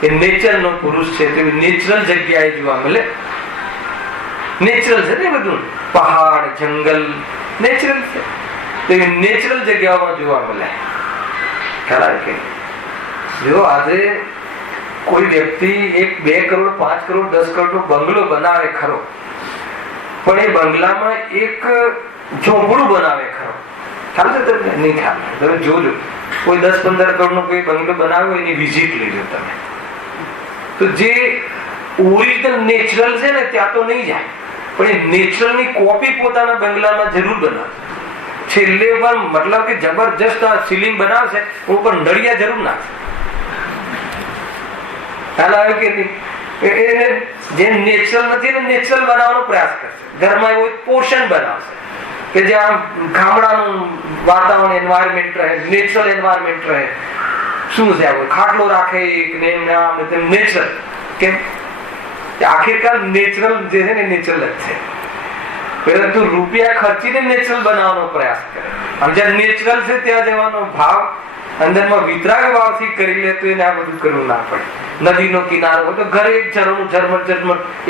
એ નેચરનો પુરુષ છે. તો નેચરલ જગ્યાએ જોવા મળે. નેચરલ છે ને બધું, પહાડ, જંગલ નેચરલ છે. તો એ નેચરલ જગ્યાઓમાં જોવા મળે. ખ્યાલ આવે કે જો આજે કોઈ વ્યક્તિ 1, 2 કરોડ, 5 કરોડ, 10 કરોડ નો બંગલો બનાવે ખરો, પણ એ બંગલામાં એક ઝોપડું બનાવે ખરો. ખ્યાલ છે તમને? નહીં ખ્યાલ. તમે જોજો, કોઈ 10-15 કરોડ નો કોઈ બંગલો બનાવ્યો એની વિઝિટ લેજો તમે. તો જે ઓરિજિનલ નેચરલ છે ને ત્યાં તો નહીં જાય, પણ એ નેચરલ ની કોપી પોતાના બંગલામાં જરૂર બનાવશે. છેલ્લે પણ મતલબ કે જબરજસ્ત સીલિંગ બનાવશે, ઉપર નળિયા જરૂર નાખશે. ખ્યાલ આવે કે નહીં? એને જે નેચરલ નથી ને નેચરલ બનાવવાનો પ્રયાસ કરશે. ઘરમાં એવો પોર્શન બનાવશે કે જ્યાં ગામડાનું વાતાવરણ, એન્વાયરમેન્ટ રહે, નેચરલ એન્વાયરમેન્ટ રહે. શું છે આવું ખાટલો રાખે એક ને નેચરલ. કેમ? આખિરકાર નેચરલ જે છે ને નેચરલ જ છે, પરંતુ રૂપિયા ખર્ચીને નેચરલ બનાવવાનો પ્રયાસ કરે. અને જ્યાં નેચરલ છે ત્યાં જવાનો ભાવ અંદરમાં વિતરાગ ભાવથી કરી લે તો એને આ બધું કરવું ના પડે. નદીનો કિનારો હોય તો ઘરે એક ઝરણું ઝરમટ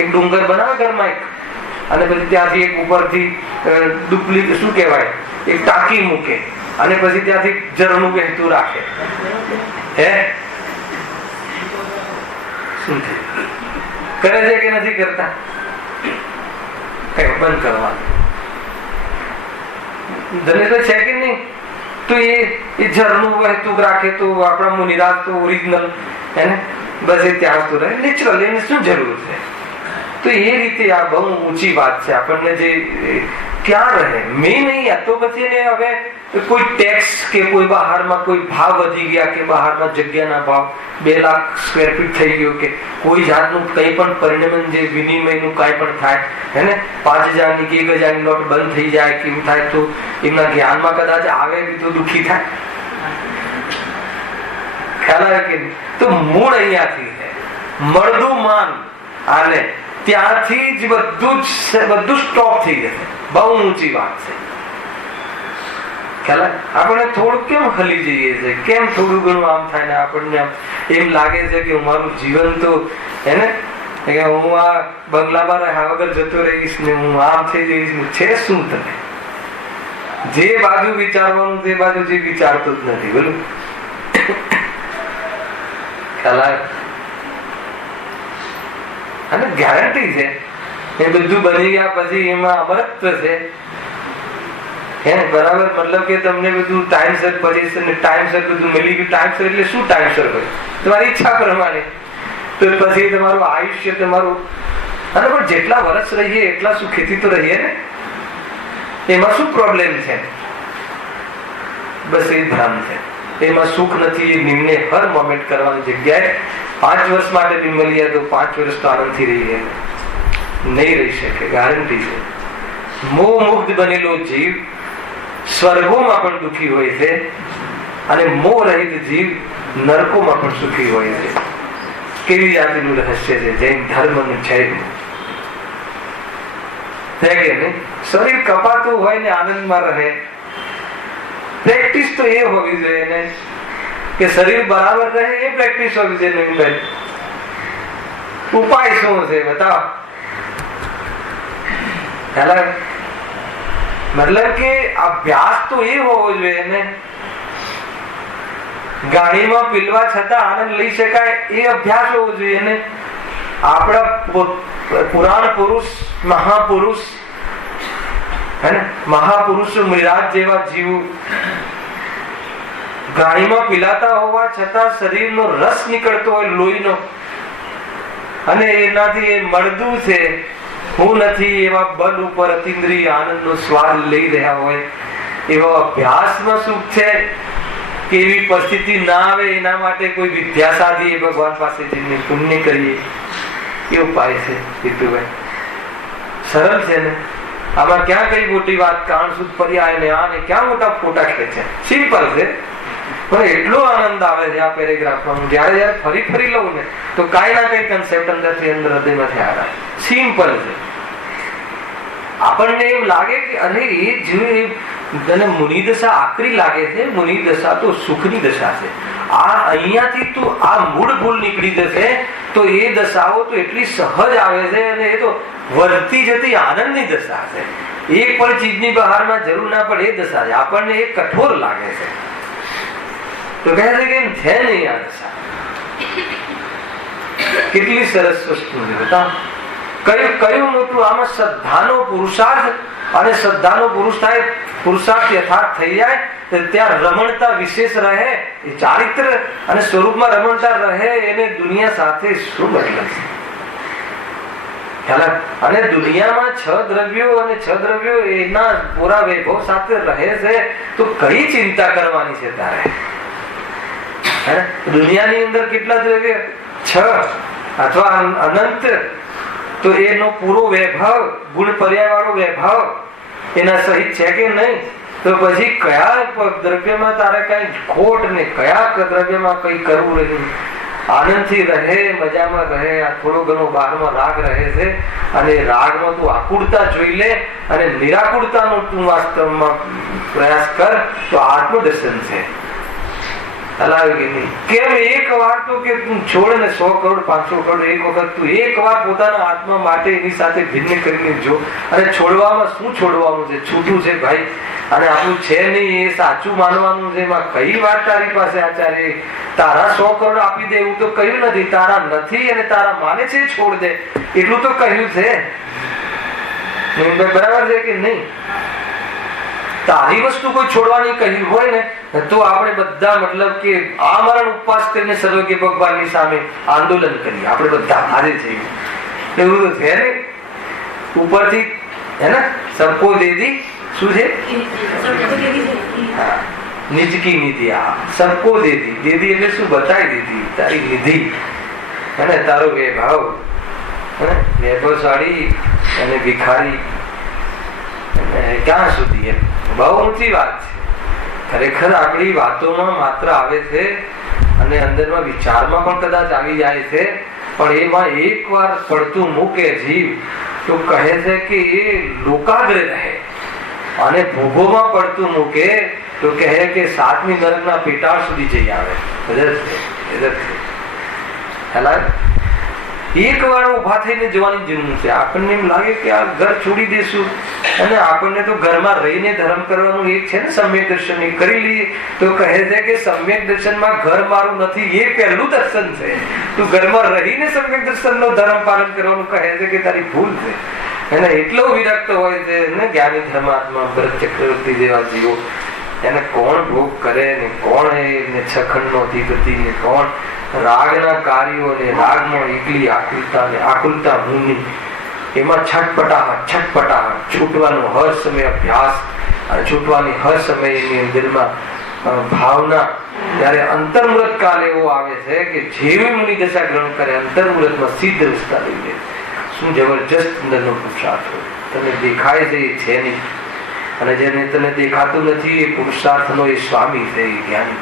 એક ડુંગર બનાવે ઘરમાં એક, અને પછી ત્યાંથી એક ઉપરથી ડુપ્લિકેટ શું કહેવાય એક ટાંકી મૂકે, અને પછી ત્યાંથી ઝરણું વહેતું રાખે. હે શું કરે છે કે નથી કરતા? કઈ બંધ કરવાનું ધને તો છે કે નહીં? તો એ ઝરણું વહેતું રાખે તો આપણા મુનિરાજ તો ઓરિજિનલ હે ને, બસ એ ત્યાં તો રહે નેચરલ. એને શું જરૂર છે? તો એ રીતે આ બહુ ઊંચી વાત છે. આપણને જે ક્યાં રહે મેં નહીં, આ તો પછી એને હવે કોઈ ટેક્સ કે કોઈ બહારમાં કોઈ ભાવ વધી ગયા કે બહારમાં જગ્યાના ભાવ 2 લાખ સ્ક્વેર ફીટ થઈ ગયો કે કોઈ જાતનું કંઈ પણ પરિણમન જે વિનિમયનું કાંઈ પણ થાય હે ને, 5000 ની કે 1000 ની નોટ બંધ થઈ જાય કે એવું થાય તો એમના જ્ઞાનમાં કદાચ આવે તો દુઃખી થાય. ખ્યાલ આવે કે નહીં? તો મૂળ અહીંયાથી છે, મળદું માન આને ત્યાંથી જ બધું સ્ટોપ થઈ જશે. બહુ ઊંચી વાત છે. ખ્યાલ આપણે થોડું કેમ હલી જઈએ છે, કેમ થોડું ઘણું આમ થાય ને આપણને એમ લાગે છે કે મારું જીવન તો હે ને કે હું આ બંગલામાં રહ્યા વગર જતો રહીશ ને હું આમ થઈ જઈશ ને. છે શું તમે જે બાજુ વિચારવાનું તે બાજુ જે વિચારતું જ નથી. બોલું ખ્યાલ આવે? અને ગેરંટી છે એ બધું બની ગયા પછી એમાં અમરત્વ છે હે બરાબર. મતલબ કે તમને બધું ટાઈમસર પોઝિશન ને ટાઈમસર બધું મળી ગયું. ટાઈમસર એટલે શું? ટાઈમસર હોય તમારી ઈચ્છા પ્રમાણે. તો પછી તમારું આયુષ્ય તમારું, અને પણ જેટલા વર્ષ રહીએ એટલા સુખેથી તો રહીએ ને. એમાં શું પ્રોબ્લેમ છે? બસ એ ધ્યાન છે. એમાં સુખ નથી. એ નિર્ણય હર મોમેન્ટ કરવાની જગ્યાએ 5 વર્ષ માટે બી મળી તો 5 વર્ષ તો આનંદથી રહી ગયા નહીં રહી શકે. ગેરંટી છે. મોહ મુગ્ધ બનેલો જીવ સ્વર્ગોમાં પણ દુઃખી હોય છે, અને મોહ રહિત જીવ નરકોમાં પણ સુખી હોય છે. કેવી જાતિનું રહસ્ય છે જૈન ધર્મનું છે કે નહીં? શરીર કપાતું હોય ને આનંદમાં રહે. પ્રેક્ટિસ તો એ હોવી જોઈએ ને કે શરીર બરાબર રહે, એ પ્રેક્ટિસ હોવી જોઈએ. ઉપાય શું છે બતાવો? મતલબ કે અભ્યાસ તો એ હોવો જોઈએ ને. ગાડીમાં પીલવા છતાં આનંદ લઈ શકાય એ અભ્યાસ હોવો જોઈએ ને. આપણા પુરાણ પુરુષ મહાપુરુષ હે ને, મહાપુરુષો મિરાજ જેવા જીવ ગાડીમાં પીલાતા હોવા છતાં શરીરનો રસ નીકળતો હોય લોહીનો, અને એનાથી એ મળદું છે હું નથી એવા બલ ઉપર અતિન્દ્રિય આનંદનો સ્વાદ લઈ રહ્યા હોય. એવો અભ્યાસમાં સુખ છે કે એવી પરિસ્થિતિ ના આવે એના માટે કોઈ વિદ્યા સાધીએ, ભગવાન પાસે જઈને પુણ્ય કરીએ. એ ઉપાય છે જીતુભાઈ. સરળ છે ને. આમાં ક્યાં કઈ મોટી વાત કાણ સુધ પર્યાય ને આને ક્યાં મોટા ફોટા ખેંચે. સિમ્પલ છે, પણ એટલો આનંદ આવે છે આ પેરેગ્રાફમાં. જયારે ફરી લઉં ને તો કઈ ના કઈ કન્સેપ્ટ અંદરથી અંદર હૃદયમાંથી આવે. સિમ્પલ છે. આપણને એમ લાગે કે અરે એ જોયું મુનિ દશા આકરી લાગે છે. મુનિ દશા તો સુખની દશા છે. આ અહીંયાથી તો આ મૂળ ભૂલ નીકળી જશે તો એ દશાઓ તો એટલી સહજ આવે છે, અને એ તો વધતી જતી આનંદની દશા છે. એક પણ ચીજની બહારમાં જરૂર ના પડે એ દશા છે. આપણને એ કઠોર લાગે છે તો કહે છે કે એમ છે નહીં આ દશા. કેટલી સરસ વસ્તુ છે બતા. કયું મોટું આમાં શ્રદ્ધાનો પુરુષાર્થ, અને શ્રદ્ધાનો પુરુષ થાય, પુરુષાર્થ યથાર્થ થઈ જાય ત્યાં રમણતા વિશેષ રહે. એ ચારિત્ર અને સ્વરૂપમાં રમણતા રહે એને દુનિયા સાથે શું મતલબ છે? અને દુનિયામાં 6 દ્રવ્યો અને 6 દ્રવ્યો એના પૂરા વૈભવ સાથે રહે છે, તો કઈ ચિંતા કરવાની છે તારે? દુનિયાની અંદર કેટલા દ્રવ્ય? 6 અથવા અનંત. તો એનો પૂરો વૈભવ, ગુણ પર્યાય વાળો વૈભવ એના સહિત છે કે નહીં? તો પછી કયા દ્રવ્યમાં તારે કઈ ખોટ ને કયા દ્રવ્યમાં કઈ કરવું નહીં? આનંદથી રહે, મજામાં રહે. આ થોડો ઘણો બહારમાં રાગ રહે છે, અને રાગમાં તું આકુળતા જોઈ લે અને નિરાકુળતાનો તું વાસ્તવમાં પ્રયાસ કર, તો આત્મદર્શન છે. કેમ એક વાર તો કે તું છોડ ને 100 કરોડ 500 કરોડ એક વખત તું એક વાર પોતાના આત્મા માટે એની સાથે ભિન્ન કરીને જો. અને છોડવામાં શું છોડવાનું છે? છૂટું છે ભાઈ, અને આપણું છે નહીં એ સાચું માનવાનું છે. એમાં કઈ વાત તારી પાસે આચાર્ય તારા 100 કરોડ આપી દે એવું તો કહ્યું નથી. તારા નથી અને તારા માને છે છોડ દે એટલું તો કહ્યું છે. બરાબર છે કે નહીં? તારી વસ્તુ કોઈ છોડવાની કહ્યું હોય ને, તો આપણે બધા મતલબ કે આમરણ ઉપવાસ કરીને સર્વજ્ઞ ભગવાનની સામે આંદોલન કરીએ. આપણે બધા હારે છીએ એવું તો છે ને. ઉપરથી હે ને સબકો દેદી શું છે? નિજકી નિધિ. સબકો દેદી. દેદી એટલે શું? બતાવી દીધી તારી નિધિ, હે ને તારો વૈભવ, વૈભવશાળી અને ભિખારી ક્યાં સુધી? બહુ ઊંચી વાત છે. ખરેખર આપણી વાતોમાં માત્ર આવે છે અને અંદરમાં વિચારમાં પણ કદાચ આવી જાય છે, પણ એમાં એક વાર પડતું મૂકે જીવ તો કહે છે કે એ લોકાગ્ર રહે. અને ભોગોમાં પડતું મૂકે તો કહે કે 7મી નરકના પેટાળ સુધી જઈ આવે. એક વાર ઉભા થઈને જવાની જરૂર છે. આપણને એમ લાગે કે આ ઘર છોડી દેશું, અને આપણને તો ઘરમાં રહીને ધર્મ કરવાનું એક છે ને સમ્યક દર્શન, એ કરી લઈએ તો કહે છે કે સમ્યક દર્શનમાં ઘર મારું નથી, એ પહેલું દર્શન છે. તું ઘરમાં રહીને સમ્યક દર્શનનો ધર્મ પાલન કરવાનું કહે છે કે તારી ભૂલ છે. એને એટલો વિરક્ત હોય છે ને જ્ઞાની ધર્માત્મા ભરત ચક્રવર્તી જેવા જીવો. એને કોણ ભોગ કરે ને કોણ એને છખંડનો અધિપતિ ને કોણ રાગના કાર્યો ને રાગમાં એકલી આકુલતા મુની. એમાં છટપટાહટ છૂટવાનો હર સમય અભ્યાસ અને છૂટવાની હર સમય એની અંદરમાં ભાવના. ત્યારે અંતર્મુહૂર્ત કાળ એવો આવે છે કે જેવી મુનિ દશા ગ્રહણ કરે અંતર્મુહૂર્તમાં સિદ્ધ અવસ્થા લઈ લે. શું જબરજસ્ત અંદરનો પુરુષાર્થ હોય. તને દેખાય છે એ છે નહીં, અને જેને તને દેખાતું નથી એ પુરુષાર્થનો એ સ્વામી છે, એ જ્ઞાની.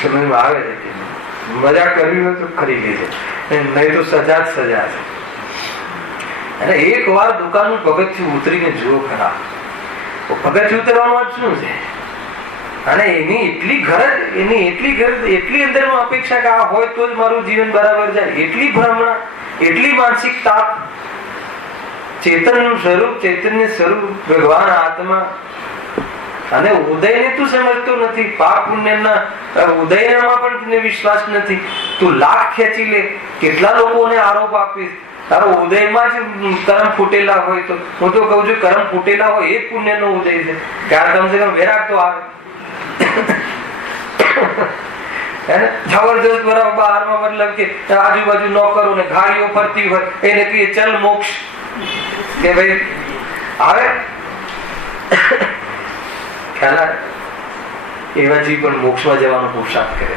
સમજમાં આવે છે. મજા કરવી હોય તો કરી લેજે, નહીં તો સજા જ સજા છે. અને એક વાર દુકાનનું પગથિયું ઉતરીને જુઓ ખરા. પગથિયું ઉતરવાનું શું છે? અને એની એટલી અંદરમાં અપેક્ષા કે આ હોય તો જ મારું જીવન બરાબર જાય. એટલી ભ્રમણા, એટલી માનસિક તાપ. ચેતનનું સ્વરૂપ, ચૈતન્ય સ્વરૂપ ભગવાન આત્મા. અને ઉદયને તું સમજતો નથી. પાપ પુણ્યના ઉદયમાં પણ તને વિશ્વાસ નથી. તું લાખ ખેંચી લે. કેટલા લોકોને આરોપ આપીશ તારો ઉદયમાં જ કર્મ ફૂટેલા હોય તો હું તો કહું છું કર્મ ફૂટેલા હોય એ પુણ્યનો ઉદય છે. ત્યારે કમસે કમ વિરાટ તો આવે. જબરદસ્ત બરાબર બહારમાં મતલબ કે આજુબાજુ નોકરો ને ગાડીઓ ફરતી હોય એને કહીએ ચલ મોક્ષ, કે ભાઈ આવે એવાથી પણ મોક્ષમાં જવાનો પુરુષાર્થ કરે.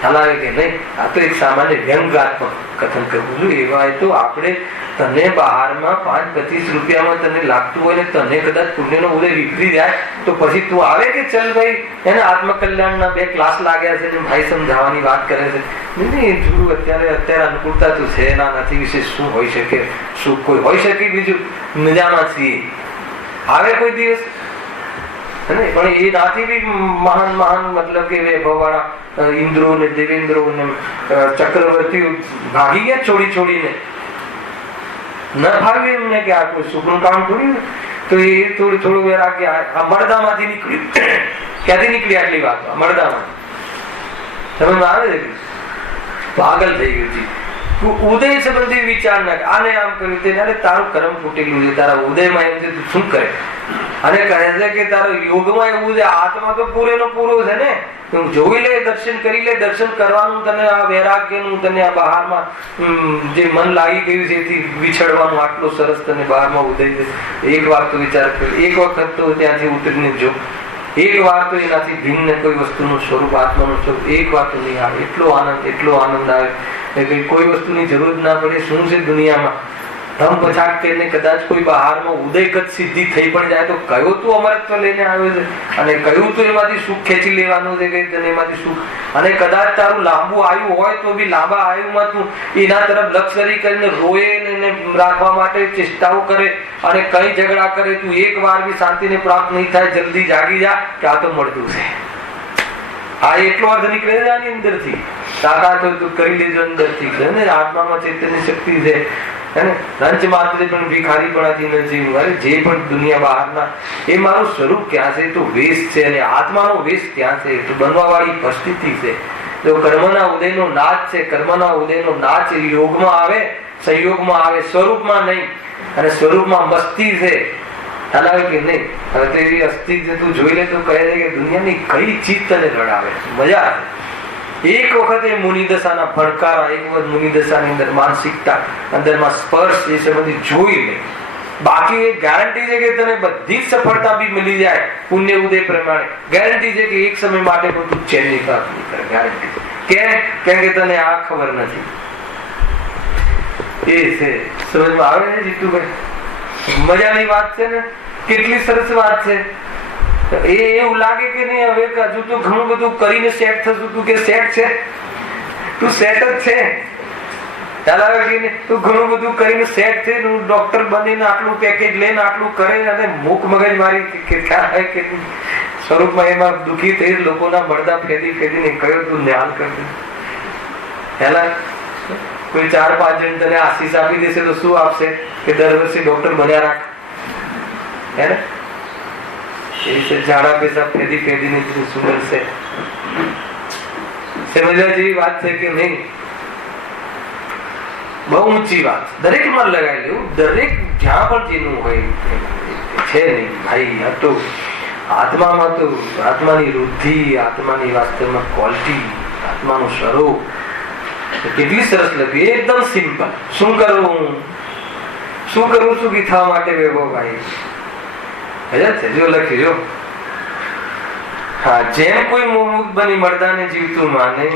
ખ્યાલ આવે કે નહીં? આ તો એક સામાન્ય વ્યંગાત્મક કથન કરવું જોઈએ. એવા તો આપણે તને બહારમાં 5-25 રૂપિયામાં તને લાગતું હોય ને તને કદાચ પુણ્યનો ઉદય વિખરી જાય તો પછી તું આવે કે ચલ ભાઈ એને આત્મકલ્યાણના 2 ક્લાસ લાગ્યા છે ને ભાઈ સમજાવવાની વાત કરે છે. નહીં, અત્યારે અનુકૂળતા તો છે ના નથી વિશે શું હોઈ શકે? શું કોઈ હોઈ શકે? બીજું મજામાં છીએ આવે કોઈ દિવસ. પણ એ નાથી બી મહાન મતલબ કે વૈભવ વાળા ઇન્દ્રો ને દેવેન્દ્રો ને ચક્રવર્તીઓ ભાગી ગયા છોડીને. ન ભાગ્યું એમને કે આ કોઈ સુખનું કામ થોડી. તો એ થોડું વૈરાગ કે આ મળદામાંથી નીકળ્યું. ક્યાંથી નીકળી આટલી વાત? મળદામાં સમજમાં આવે છે. પાગલ થઈ ગયું છે. ઉદય સંબંધી વિચાર ના આને આમ કર્યું તેને તારું કર્મ ફૂટેલું છે, તારા ઉદયમાં એમ છે તું શું કરે? અને કહે છે કે તારો યોગમાં એવું છે, આત્મા તો પૂરેનો પૂરો છે ને, તું જોઈ લે, દર્શન કરી લે. દર્શન કરવાનું તને આ વૈરાગ્યનું, તને આ બહારમાં જે મન લાગી ગયું છે એથી વિછળવાનું આટલો સરસ તને બહારમાં ઉદય છે. એક વાર તો વિચાર કર, એક વખત તો ત્યાંથી ઉતરીને જો, એક વાર તો એનાથી ભિન્ન કોઈ વસ્તુનું સ્વરૂપ, આત્માનું સ્વરૂપ એક વાર તો નહીં આવે. એટલો આનંદ આવે, કોઈ વસ્તુની જરૂર ના પડે. શું છે દુનિયામાં ધમ પછાટ કરીને કદાચ કોઈ બહારમાં ઉદયગત સિદ્ધિ થઈ પણ જાય તો કયો તું અમરત્વ લઈને આવ્યો છે, અને કયું તું એમાંથી સુખ ખેંચી લેવાનું છે કે તને એમાંથી સુખ. અને કદાચ તારું લાંબુ આયુ હોય તો બી લાંબા આયુમાં તું એના તરફ લક્ષરી કરીને રોએ ને એને રાખવા માટે ચેષ્ટાઓ કરે અને કઈ ઝઘડા કરે, તું એક વાર બી શાંતિને પ્રાપ્ત નહીં થાય. જલ્દી જાગી જા કે આ તો મળતું છે. આ એટલો અર્થ નીકળે છે આની અંદરથી. તાકાત હોય તો કરી લેજો અંદરથી. આત્મામાં ચૈતન્ય શક્તિ છે. રંચ માત્ર પણ ભિખારીપણાથી નથી. જે પણ દુનિયા બહારના એ મારું સ્વરૂપ ક્યાં છે? તો વેશ છે, અને આત્માનો વેશ ક્યાં છે? તો બનવા વાળી પરિસ્થિતિ છે. જો કર્મના ઉદયનો નાચ છે, કર્મના ઉદયનો નાચ યોગમાં આવે, સંયોગમાં આવે, સ્વરૂપમાં નહીં. અને સ્વરૂપમાં મસ્તી છે, ખ્યાલ આવે કે નહીં? હવે તો એવી અસ્તિત્વ તું જોઈ લે તો કહે છે કે દુનિયાની કઈ ચીજ તને રડાવે, મજા આવે. એક વખત એ મુનિદશાના ભડકારા, એક વખત મુનિદશાની અંદર માનસિકતા, અંદરમાં સ્પર્શ એ સંબંધી જોઈ લે. બાકી એ ગેરંટી છે કે તને બધી જ સફળતા બી મળી જાય પુણ્ય ઉદય પ્રમાણે. ગેરંટી છે કે એક સમય માટે પણ તું ચેનની પ્રાપ્ત નહીં કરે. ગેરંટી. કેમ કે તને આ ખબર નથી. એ છે, સમજમાં આવે છે જીતુભાઈ? મજાની વાત છે ને, કેટલી સરસ વાત છે. એવું લાગે કે નહીં હવે હજુ તો ઘણું બધું કરીને સેટ થશું. તું કે સેટ છે, તું સેટ જ છે. ખ્યાલ આવે કે નહીં? તું ઘણું બધું કરીને સેટ છે. તું ડોક્ટર બનીને આટલું પેકેજ લઈને આટલું કરે અને મૂક મગજ મારી ખ્યાલ આવે કે સ્વરૂપમાં એમાં દુઃખી થઈ લોકોના મળદા ફેરીને કયો તું ન્યાલ કરશે. ખ્યાલ આવે? કોઈ 4-5 જણ તને આશીષ આપી દેશે તો શું આપશે? કે દર વર્ષે ડોક્ટર બન્યા રાખ. હે ને? એ છે ઝાડા પેશાબ ફેરીને સુંદર છે. સમજવા જેવી વાત છે કે નહીં? બહુ ઊંચી વાત. દરેક માં લગાવી લેવું. દરેક જ્યાં પણ જેનું હોય છે નહીં ભાઈ. આ તો આત્મામાં તો આત્માની વૃદ્ધિ, આત્માની વાસ્તવમાં ક્વોલિટી, આત્માનું સ્વરૂપ કેટલી સરસ લખી. એકદમ સિમ્પલ. શું કરવું સુખી થવા માટે વેગો ભાઈ જો લખી જો. હા, જેમ કોઈ મોહમુક્ત બની મર્દાને જીવતું માને,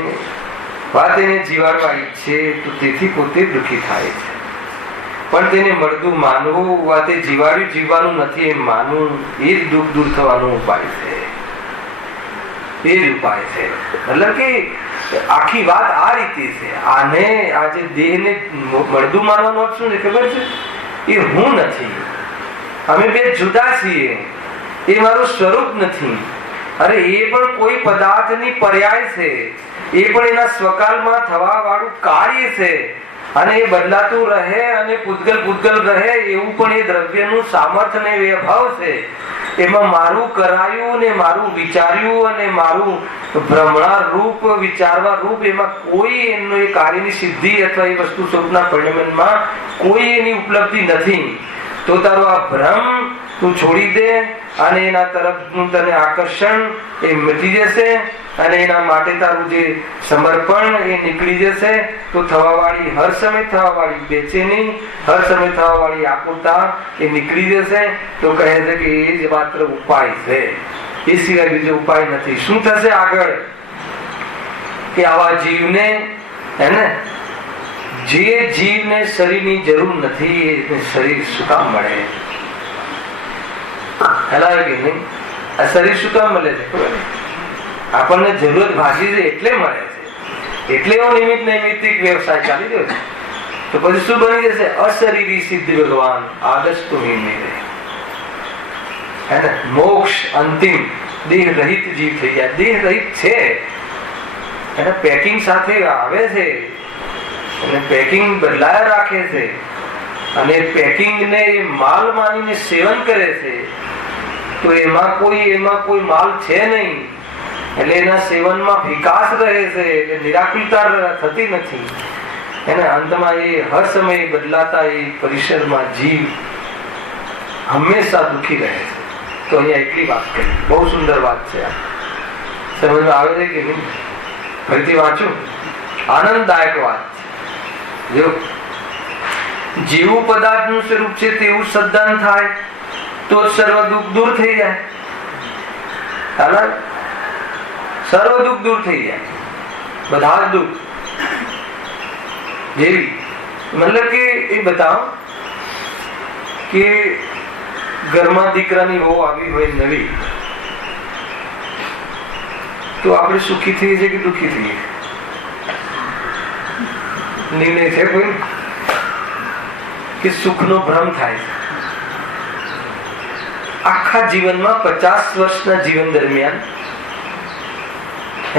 વાત એને જીવાડવા ઈચ્છે તો તેથી પોતે દુઃખી થાય છે. પણ તેને મળતું માનવું, વાતે જીવાડ્યું જીવવાનું નથી એમ માનવું, એ જ દુઃખ દૂર થવાનો ઉપાય છે. એ જ ઉપાય છે. મતલબ કે આખી વાત આ રીતે છે. આને આજે દેહને મળતું માનવાનો અર્થ શું છે ખબર છે? એ હું નથી, અમે બે જુદા છીએ, એ મારું સ્વરૂપ નથી. અરે એ પણ કોઈ પદાર્થની પર્યાય છે, એ પણ એના સ્વકાલમાં થવા વાળું કાર્ય છે, અને એ બદલાતું રહે અને પૂતગલ રહે એવું પણ એ દ્રવ્યનું સામર્થ્ય ને વૈભવ છે. એમાં મારું કરાયું ને મારું વિચાર્યું અને મારું ભ્રમણા રૂપ વિચારવા રૂપ એમાં કોઈ એમનો એ કાર્યની સિદ્ધિ અથવા એ વસ્તુ સ્વરૂપના પરિણમનમાં કોઈ એની ઉપલબ્ધિ નથી. તો તારો આ ભ્રમ તું છોડી દે અને એના તરફનું તને આકર્ષણ એ મટી જશે, અને એના માટે તારું જે સમર્પણ એ નીકળી જશે. તો થવા વાળી હર સમય થવા વાળી બેચેની, હર સમય થવા વાળી આકુરતા એ નીકળી જશે. તો કહે છે કે એ જ માત્ર ઉપાય છે, એ સિવાય બીજો ઉપાય નથી. શું થશે આગળ? કે આવા જીવને હે ને, જે જીવને શરીરની જરૂર નથી એને શરીર શું કામ મળે? હેલાવે કે નહીં? આ શરીર શું કામ મળે છે? આપણને જરૂરત ભાષી છે એટલે મળે છે, એટલે એવો નિમિત્ત નૈમિત્તિક વ્યવસાય ચાલી રહ્યો છે. તો પછી શું બની જશે? અશરીરી સિદ્ધ ભગવાન આદર્શ તો નહીં હે ને? મોક્ષ અંતિમ દેહ રહિત જીવ થઈ જાય. દેહ રહિત છે એને પેકિંગ સાથે આવે છે, અને પેકિંગ બદલાયા રાખે છે, અને પેકિંગ ને માલ માનીને સેવન કરે છે. તો એમાં કોઈ માલ છે નહીં, એટલે એના સેવનમાં વિકાસ રહે છે, એટલે નિરાકુલતા થતી નથી. એને અંતમાં એ હર સમયે બદલાતા એ પરિસરમાં જીવ હંમેશા દુઃખી રહે છે. તો અહીંયા એટલી વાત કરી, બહુ સુંદર વાત છે. આ સમજમાં આવે છે કે નહીં? ફરીથી વાંચું, આનંદદાયક વાત છે. જો જેવું પદાર્થનું સ્વરૂપ છે તેવું સદ્દાન થાય તો સર્વ દુઃખ દૂર થઈ જાય. સર્વ દુઃખ દૂર થઈ જાય, બધા જ દુઃખ. જેવી મતલબ કે એ બતાવો કે ઘરમાં દીકરાની વહુ આવી હોય નવી, તો આપણે સુખી થઈએ છીએ કે દુઃખી થઈએ? નિર્ણય છે કોઈ કે સુખનો ભ્રમ થાય છે. આખા જીવનમાં 50 વર્ષના જીવન દરમિયાન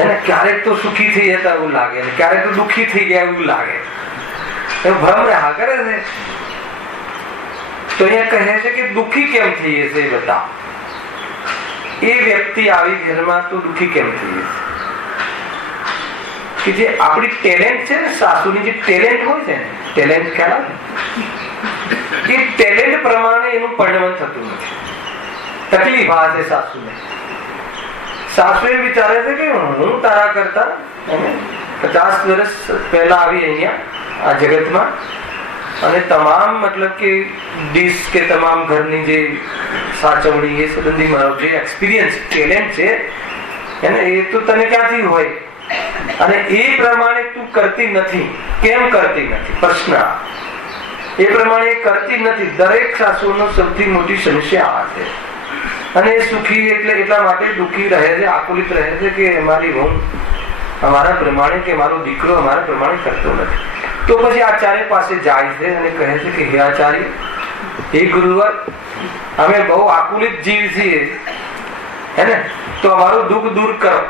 એને ક્યારેક તો સુખી થઈ જતા એવું લાગે, ક્યારેક તો દુઃખી થઈ ગયા એવું લાગે. ભ્રમ રહ્યા કરે છે. તો અહીંયા કહે છે કે દુઃખી કેમ થઈએ છે એ બતાવો. એ વ્યક્તિ આવી ઘરમાં તો દુઃખી કેમ થઈએ છે? કે જે આપણી ટેલેન્ટ છે ને, સાસુની જે ટેલેન્ટ હોય છે ને, ટેલેન્ટ ખ્યાલ આવે, એ ટેલેન્ટ પ્રમાણે એનું પરિણમન થતું નથી. તકલીફ આ છે સાસુને. સાસુ એ વિચારે છે કે હું તારા કરતા 50 વર્ષ પહેલા આવી અહીંયા આ જગતમાં, અને તમામ મતલબ કે ડીશ કે તમામ ઘરની જે સાચવણી એ સંબંધી મારો જે એક્સપિરિયન્સ ટેલેન્ટ છે એને એ તો તને ક્યાંથી હોય, અને એ પ્રમાણે તું કરતી નથી. કેમ કરતી નથી? પ્રશ્ન. એ પ્રમાણે કરતી નથી. દરેક સાસુનો સૌથી મોટી સમસ્યા આ છે. અને એ સુખી એટલા માટે દુઃખી રહે છે, આકુલિત રહે છે કે અમારી વહુ અમારા પ્રમાણે કે મારો દીકરો અમારા પ્રમાણે કરતો નથી. તો પછી આચાર્ય પાસે જાય છે અને કહે છે કે હે આચાર્ય, હે ગુરુવર, અમે બહુ આકુલિત જીવ છીએ, હે ને, તો અમારું દુઃખ દૂર કરો.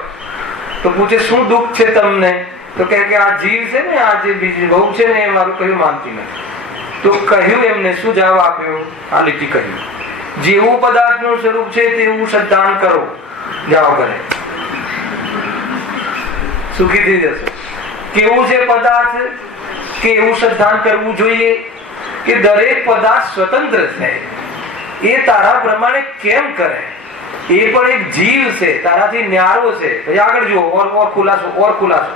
તો પૂછે શું દુઃખ છે તમને? તો કહે કે આ જીવ છે ને, આ જે બીજી વહુ છે ને, એ મારું કહ્યું માનતી નથી. તો કહ્યું એમને શું જવાબ આપ્યો? આ લીટી કહ્યું, જેવું પદાર્થનું સ્વરૂપ છે તેવું સદ્ધાન કરો. જાઓ ઘરે, સુખી થઈ જશો. કેવું છે પદાર્થ કે એવું સદ્ધાન કરવું જોઈએ કે દરેક પદાર્થ સ્વતંત્ર છે. એ તારા પ્રમાણે કેમ કરે? એ પણ એક જીવ છે, તારાથી ન્યારો છે. પછી આગળ જુઓ, ઓર ખુલાસો.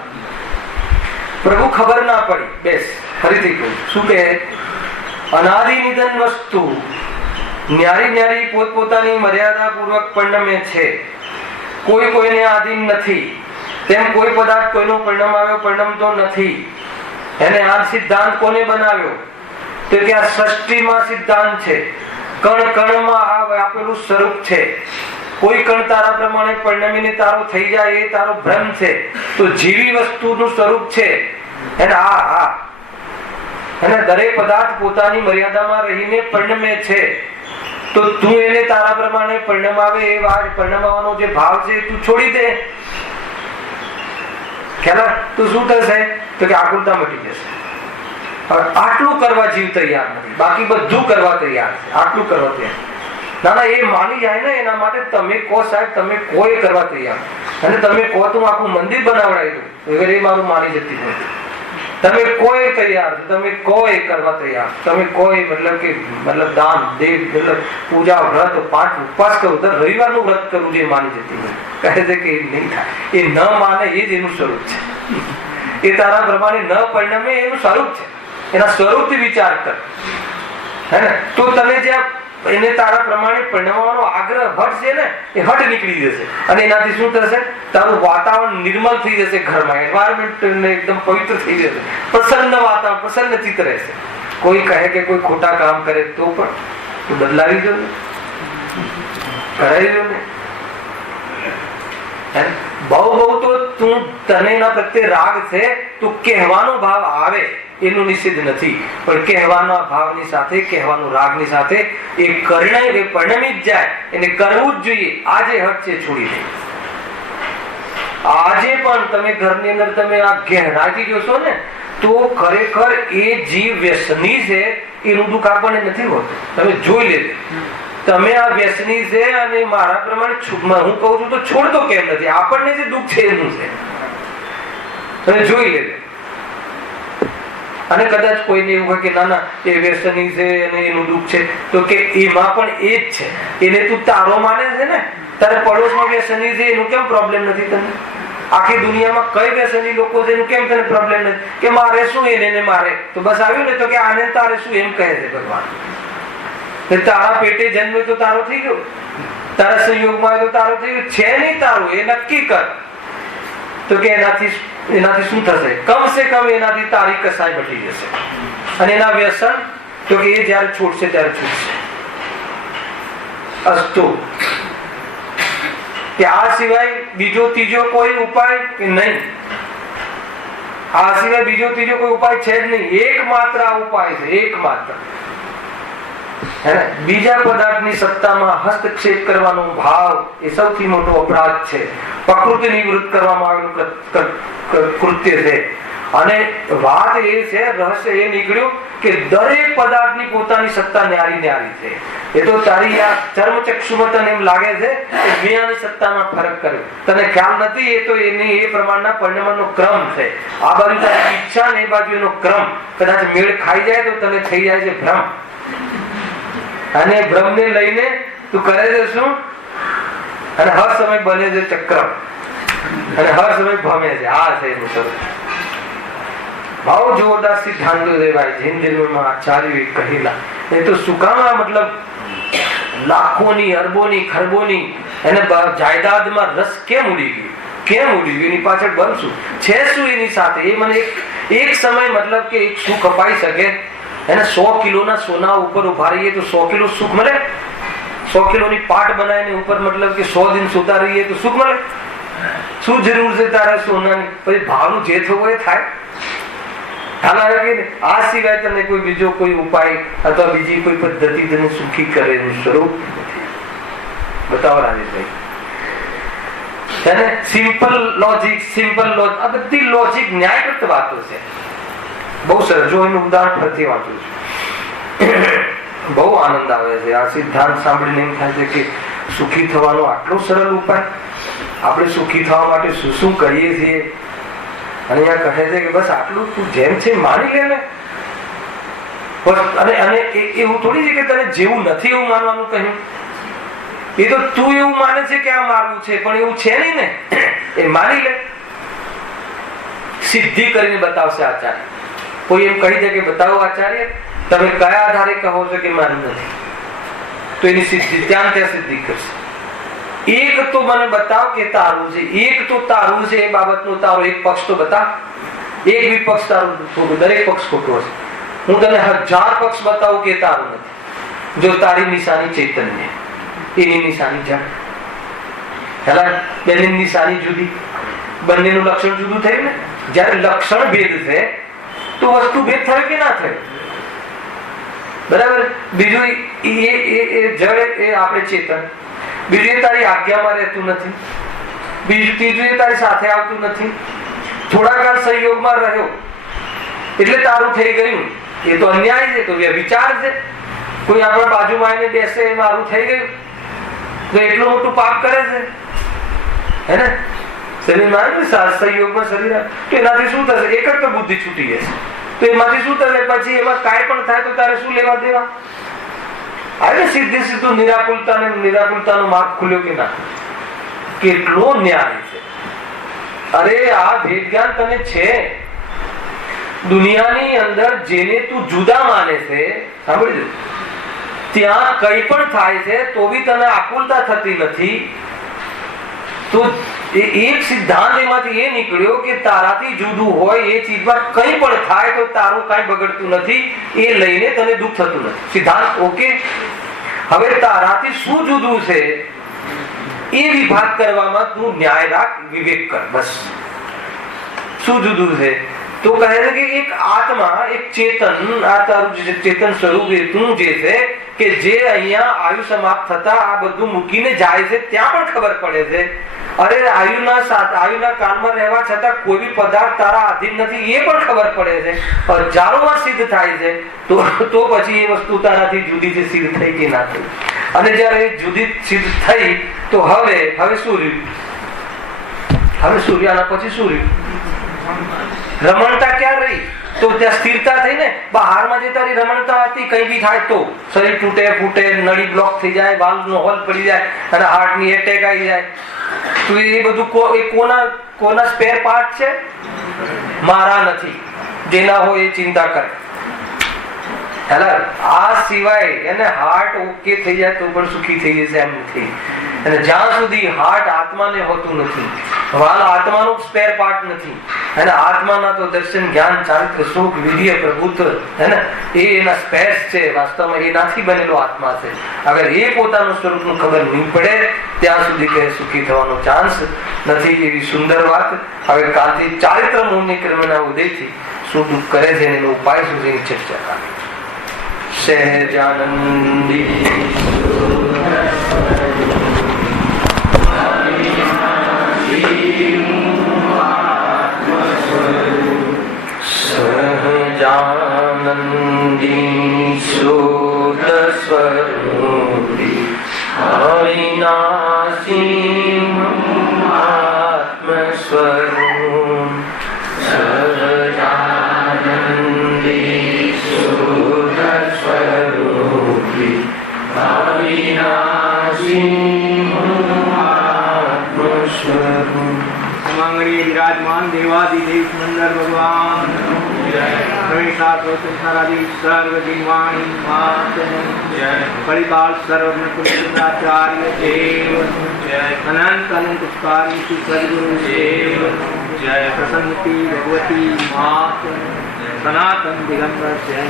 પ્રભુ ખબર ના પડી. બેસ, ફરીથી કહું, શું કહે? અનાદિ નિધન વસ્તુ ન્યારી પોતપોતાની મર્યાદા પૂર્વક પરિણમે છે, કોઈ કોઈને આધીન નથી. તેમ કોઈ પદાર્થ કોઈનો પરિણમતો નથી. એને આ સિદ્ધાંત કોને બનાવ્યો? તો કે આ સૃષ્ટિમાં સિદ્ધાંત છે. કણ કણમાં આ આપેલું સ્વરૂપ છે. કોઈ કણ તારા પ્રમાણે પરિણમીને તારો થઈ જાય એ તારો ભ્રમ છે. તો જીવી વસ્તુનું સ્વરૂપ છે. અને દરેક પદાર્થ પોતાની મર્યાદામાં રહીને પરિણમે છે. તો તું એને તારા પ્રમાણે પરિણમાવે એ પરિણમવાનો જે ભાવ છે તું છોડી દે. ખ્યાલ? તો શું થશે? તો કે આકુલતા મટી જશે. આટલું કરવા જીવ તૈયાર નથી, બાકી બધું કરવા તૈયાર છે. આટલું કરવા તૈયાર ના, એ માની જાય ને, એના માટે તમે કહો સાહેબ, તમે કોઈ કરવા તૈયાર, અને તમે કહો તો આખું મંદિર બનાવડાવી દઉં, એ મારું માની જતી નથી. તમે કોઈ તૈયાર છો, તમે કોઈ કરવા તૈયાર, તમે કોઈ મતલબ દાન દેવ, મતલબ પૂજા વ્રત 5 ઉપવાસ કરું, રવિવારનું વ્રત કરું, જે માની જતી હોય. કહે છે કે નહીં થાય. એ ન માને એ જ એનું સ્વરૂપ છે. એ તારા પ્રમાણે ન પરિણમે એનું સ્વરૂપ છે. એના સ્વરૂપથી વિચાર કર, હે ને? તો તને જે એને તારા પ્રમાણે પરિણમવાનો આગ્રહ હટ છે ને, એ હટ નીકળી જશે. અને એનાથી શું થશે? તારું વાતાવરણ નિર્મલ થઈ જશે. ઘરમાં એન્વાયરમેન્ટ એકદમ પવિત્ર થઈ જશે. પ્રસન્ન વાતાવરણ, પ્રસન્ન ચિત્ત રહેશે. કોઈ કહે કે કોઈ ખોટા કામ કરે તો પણ તું બદલાવી દો ને, કરાવી દો ને. બહુ તો તું, તને એના પ્રત્યે રાગ છે, તું કહેવાનો ભાવ આવે એનું નિષેધ નથી, પણ કહેવાના ભાવની સાથે, કહેવાનું રાગની સાથે એ પરિણમી જ જાય. એને કરવું જ જોઈએ. આજે હટ છે, છોડી દે. આજે પણ તમે ઘરની અંદર તમે આ ગહેરાઈથી જોશો ને, તો ખરેખર એ જીવ વ્યસની છે, એનું દુઃખ આપણને નથી હોતું. તમે જોઈ લેજો. તમે આ વ્યસની છે અને મારા પ્રમાણે હું કહું છું તો છોડતો કેમ નથી? આપણને જે દુઃખ છે એનું છે. તમે જોઈ લેજો. અને કદાચ કોઈને એવું હોય કે ના ના એ વ્યસની છે અને એનું દુઃખ છે, તો કે એમાં પણ એ જ છે, એને તું તારો માને છે ને, તારે પડોશમાં વ્યસની છે એનું કેમ પ્રોબ્લેમ નથી તને? આખી દુનિયામાં કઈ વ્યસની લોકો છે એનું કેમ તને પ્રોબ્લેમ નથી? કે મારે શું એને મારે, તો બસ આવ્યું ને, તો કે આને તારે શું એમ કહે છે ભગવાન. તારા પેટે જન્મે તો તારો થઈ ગયો, તારા સંયોગમાં તો તારો થઈ ગયો છે નહીં, તારું એ નક્કી કર. તો કે એનાથી શું થશે? કમ સે કમ એનાથી તારી કસાઈ બટી જશે. અને એના વ્યસન તો કે એ જયારે છૂટશે ત્યારે છૂટશે. અસ્તુ કે આ સિવાય બીજો ત્રીજો કોઈ ઉપાય નહીં, આ સિવાય બીજો ત્રીજો કોઈ ઉપાય છે જ નહીં. એકમાત્ર આ ઉપાય છે, એકમાત્ર. બીજા પદાર્થની સત્તામાં હસ્તક્ષેપ કરવાનો ભાવ એ સૌથી મોટો અપરાધ છે, પ્રકૃતિ નિવૃત્ત કરવામાં આવેલું કૃત્ય છે. અને વાત એ છે, રહસ્ય એ નીકળ્યું કે દરેક પદાર્થની પોતાની સત્તા ન્યારી ન્યારી છે. એ તો તારી આ ચર્મચક્ષુમાં તને એમ લાગે છે કે મેં આની સત્તામાં ફરક કર્યો, તને ખ્યાલ નથી. એ તો એની એ પ્રમાણના પરિણામનો ક્રમ છે. આ બાજુ તારી ઈચ્છા ને એ બાજુ એનો ક્રમ કદાચ મેળ ખાઈ જાય તો તને થઈ જાય છે ભ્રમ. અને ભ્રમને લઈને તું કરે છે શું? અને હર સમય બને છે ચક્ર, અને હર સમય ભમે છે. આ છે એનું સ્વરૂપ. બહુ જોરદાર સિદ્ધાંતો દેવાય જૈન ધર્મમાં આચાર્યોએ કહેલા. એ તો સુકામાં મતલબ લાખોની અરબોની ખરબોની એને જાયદાદમાં રસ કેમ ઉડી ગયું, કેમ ઉડી ગયું? એની પાછળ બનશું છે શું એની સાથે? એ મને એક સમય મતલબ કે એક સુખ અપાઈ શકે. એને 100 કિલોના સોના ઉપર ઉભા રહીએ તો 100 કિલો સુખ મળે. 100 કિલોની પાટ બનાવીને ઉપર મતલબ કે 100 દિન સુતા રહીએ તો સુખ મળે. શું જરૂર છે તારા સોનાની? પછી ભાવનું જે થવું એ થાય. આ સિવાય તને કોઈ બીજો કોઈ ઉપાય અથવા બીજી કોઈ પદ્ધતિ તને સુખી કરે એનું સ્વરૂપ બતાવો રાજેશભાઈ. સિમ્પલ લોજિક, આ બધી લોજિક ન્યાયબદ્ધ વાતો છે. બહુ સરસ. જો એનું ઉદાહરણ ફરતી વાંચું છું, બહુ આનંદ આવે છે. આ સિદ્ધાંત સાંભળીને એમ થાય છે કે સુખી થવાનો આટલો સરળ ઉપાય, આપણે સુખી થવા માટે શું શું કરીએ છીએ. અને અહીંયા કહે છે કે બસ આટલું તું જેમ છે માની લે ને. અને એવું થોડી છે કે તને જેવું નથી એવું માનવાનું કહ્યું. એ તો તું એવું માને છે કે આ મારવું છે, પણ એવું છે નહીં ને. એ માની લે. સિદ્ધિ કરીને બતાવશે આચાર્ય. કોઈ એમ કહી દે કે બતાવો આચાર્ય, તમે કયા આધારે કહો છો કે મારું નથી, તો એની સિદ્ધિ ત્યાં સિદ્ધિ કરશે. એક તો મને બતાવ કે તારું છે, એક તો તારું છે એ બાબતનો તારો એક પક્ષ તો બતાવ. એક વિપક્ષ તારું ખોટું, દરેક પક્ષ ખોટો હશે. હું તને 1000 પક્ષ બતાવું કે તારું નથી. જો તારી નિશાની ચૈતન્ય, એની નિશાની જળ. હેલા બેની નિશાની જુદી, બંનેનું લક્ષણ જુદું થયું ને. જયારે લક્ષણ ભેદ છે તો વસ્તુ ભેદ થાય કે ના થાય? બરાબર. બીજું એ જળ એ આપણે ચેતન. બીજું એ તારી આજ્ઞામાં રહેતું નથી. બીજું ત્રીજું એ તારી સાથે આવતું નથી. થોડા કાળ સંયોગમાં રહ્યો એટલે તારું થઈ ગયું. એ તો અન્યાય છે, તો વિચાર છે. કોઈ આપણા બાજુમાં આવીને બેસે એ મારું થઈ ગયું તો એટલું મોટું પાપ કરે છે. હે ને? શરીરમાં સંયોગમાં શરીર તો એનાથી શું થશે? એક જ તો બુદ્ધિ છૂટી જશે. તો એમાંથી શું થશે? પછી એમાં કાંઈ પણ થાય તો તારે શું લેવા દેવા? આજે સીધે સીધું નિરાકુલતાનો માર્ગ ખુલ્યો કે ના? કેટલો ન્યાય છે. અરે આ ભેદ જ્ઞાન તને છે. દુનિયાની અંદર જેને તું જુદા માને છે, સાંભળી, ત્યાં કઈ પણ થાય છે તો બી તને આકુલતા થતી નથી. તો એક સિદ્ધાંત એમાંથી એ નીકળ્યો કે તારાથી જુદું હોય એ ચીજમાં કંઈ પણ થાય તો તારું કાંઈ બગડતું નથી, એ લઈને તને દુઃખ થતું નથી. સિદ્ધાંત ઓકે. હવે તારાથી શું જુદું છે એ વિભાગ કરવામાં તું ન્યાય રાખ, વિવેક કર. બસ શું જુદું છે? તો કહે છે કે એક આત્મા, એક ચેતન, આ તારું ચેતન સ્વરૂપ તું જે છે કે જે અહીંયા આયુ સમાપ્ત થતા આ બધું મૂકીને જાય છે, ત્યાં પણ ખબર પડે છે. અરે આયુના કાળમાં રહેવા છતાં કોઈ બી પદાર્થ તારા આધીન નથી, એ પણ ખબર પડે છે. હજારો વાર સિદ્ધ થાય છે તો પછી એ વસ્તુ તારાથી જુદી છે, સિદ્ધ થઈ કે ના થઈ. અને જયારે જુદી સિદ્ધ થઈ તો હવે શું રહ્યું? હવે સૂર્યના પછી શું રહ્યું? રમણતા ક્યાં રહી? તો ત્યાં સ્થિરતા થઈ ને. બહારમાં જે તારી રમણતા હતી, કઈ બી થાય તો શરીર તૂટે ફૂટે, નળી બ્લોક થઈ જાય, વાલ્વનો હોલ પડી જાય અને હાર્ટની એટેક આવી જાય, તો એ બધું એ કોના સ્પેર પાર્ટ છે? મારા નથી. જેના હોય એ ચિંતા કરે. આ સિવાય એને હાર્ટ ઓકે થઈ જાય તો પણ સુખી થઈ જશે એમ નથી. અને જ્યાં સુધી હાર્ટ આત્માને હોતું નથી, વાલ આત્માનો સ્પેર પાર્ટ નથી, અને આત્માના તો દર્શન, જ્ઞાન, ચારિત્ર, સુખ, વિધિ, પ્રભુત્વ હે ને, એ એના સ્પેર્સ છે. વાસ્તવમાં એનાથી બનેલો આત્મા છે. અગર એ પોતાનું સ્વરૂપનું ખબર નહીં પડે ત્યાં સુધી કે સુખી થવાનો ચાન્સ નથી. એવી સુંદર વાત. હવે કાલથી ચારિત્ર મોહની ક્રમના ઉદયથી શું દુઃખ કરે છે એનો ઉપાય શું છે એની ચર્ચા કરી. સહજાનંદી સહજાનંદી શુદ્ધ સ્વરૂપી અવિનાશી આત્મ સ્વરૂપ. સહજાનંદી શુદ્ધ સ્વરૂપી અવિનાશી આત્મ સ્વરૂપ. મંગળીએ વિરાજમાન દેવાદિદેવ સુંદર ભગવાન સર્વજીવાણી પરિપાલ સર્વજ્ઞાચાર્ય દેવ અનંત અનંત ઉપકારી સદગુરુ દેવ પ્રસન્નતી ભગવતી માત સનાતન દિગંબર જય.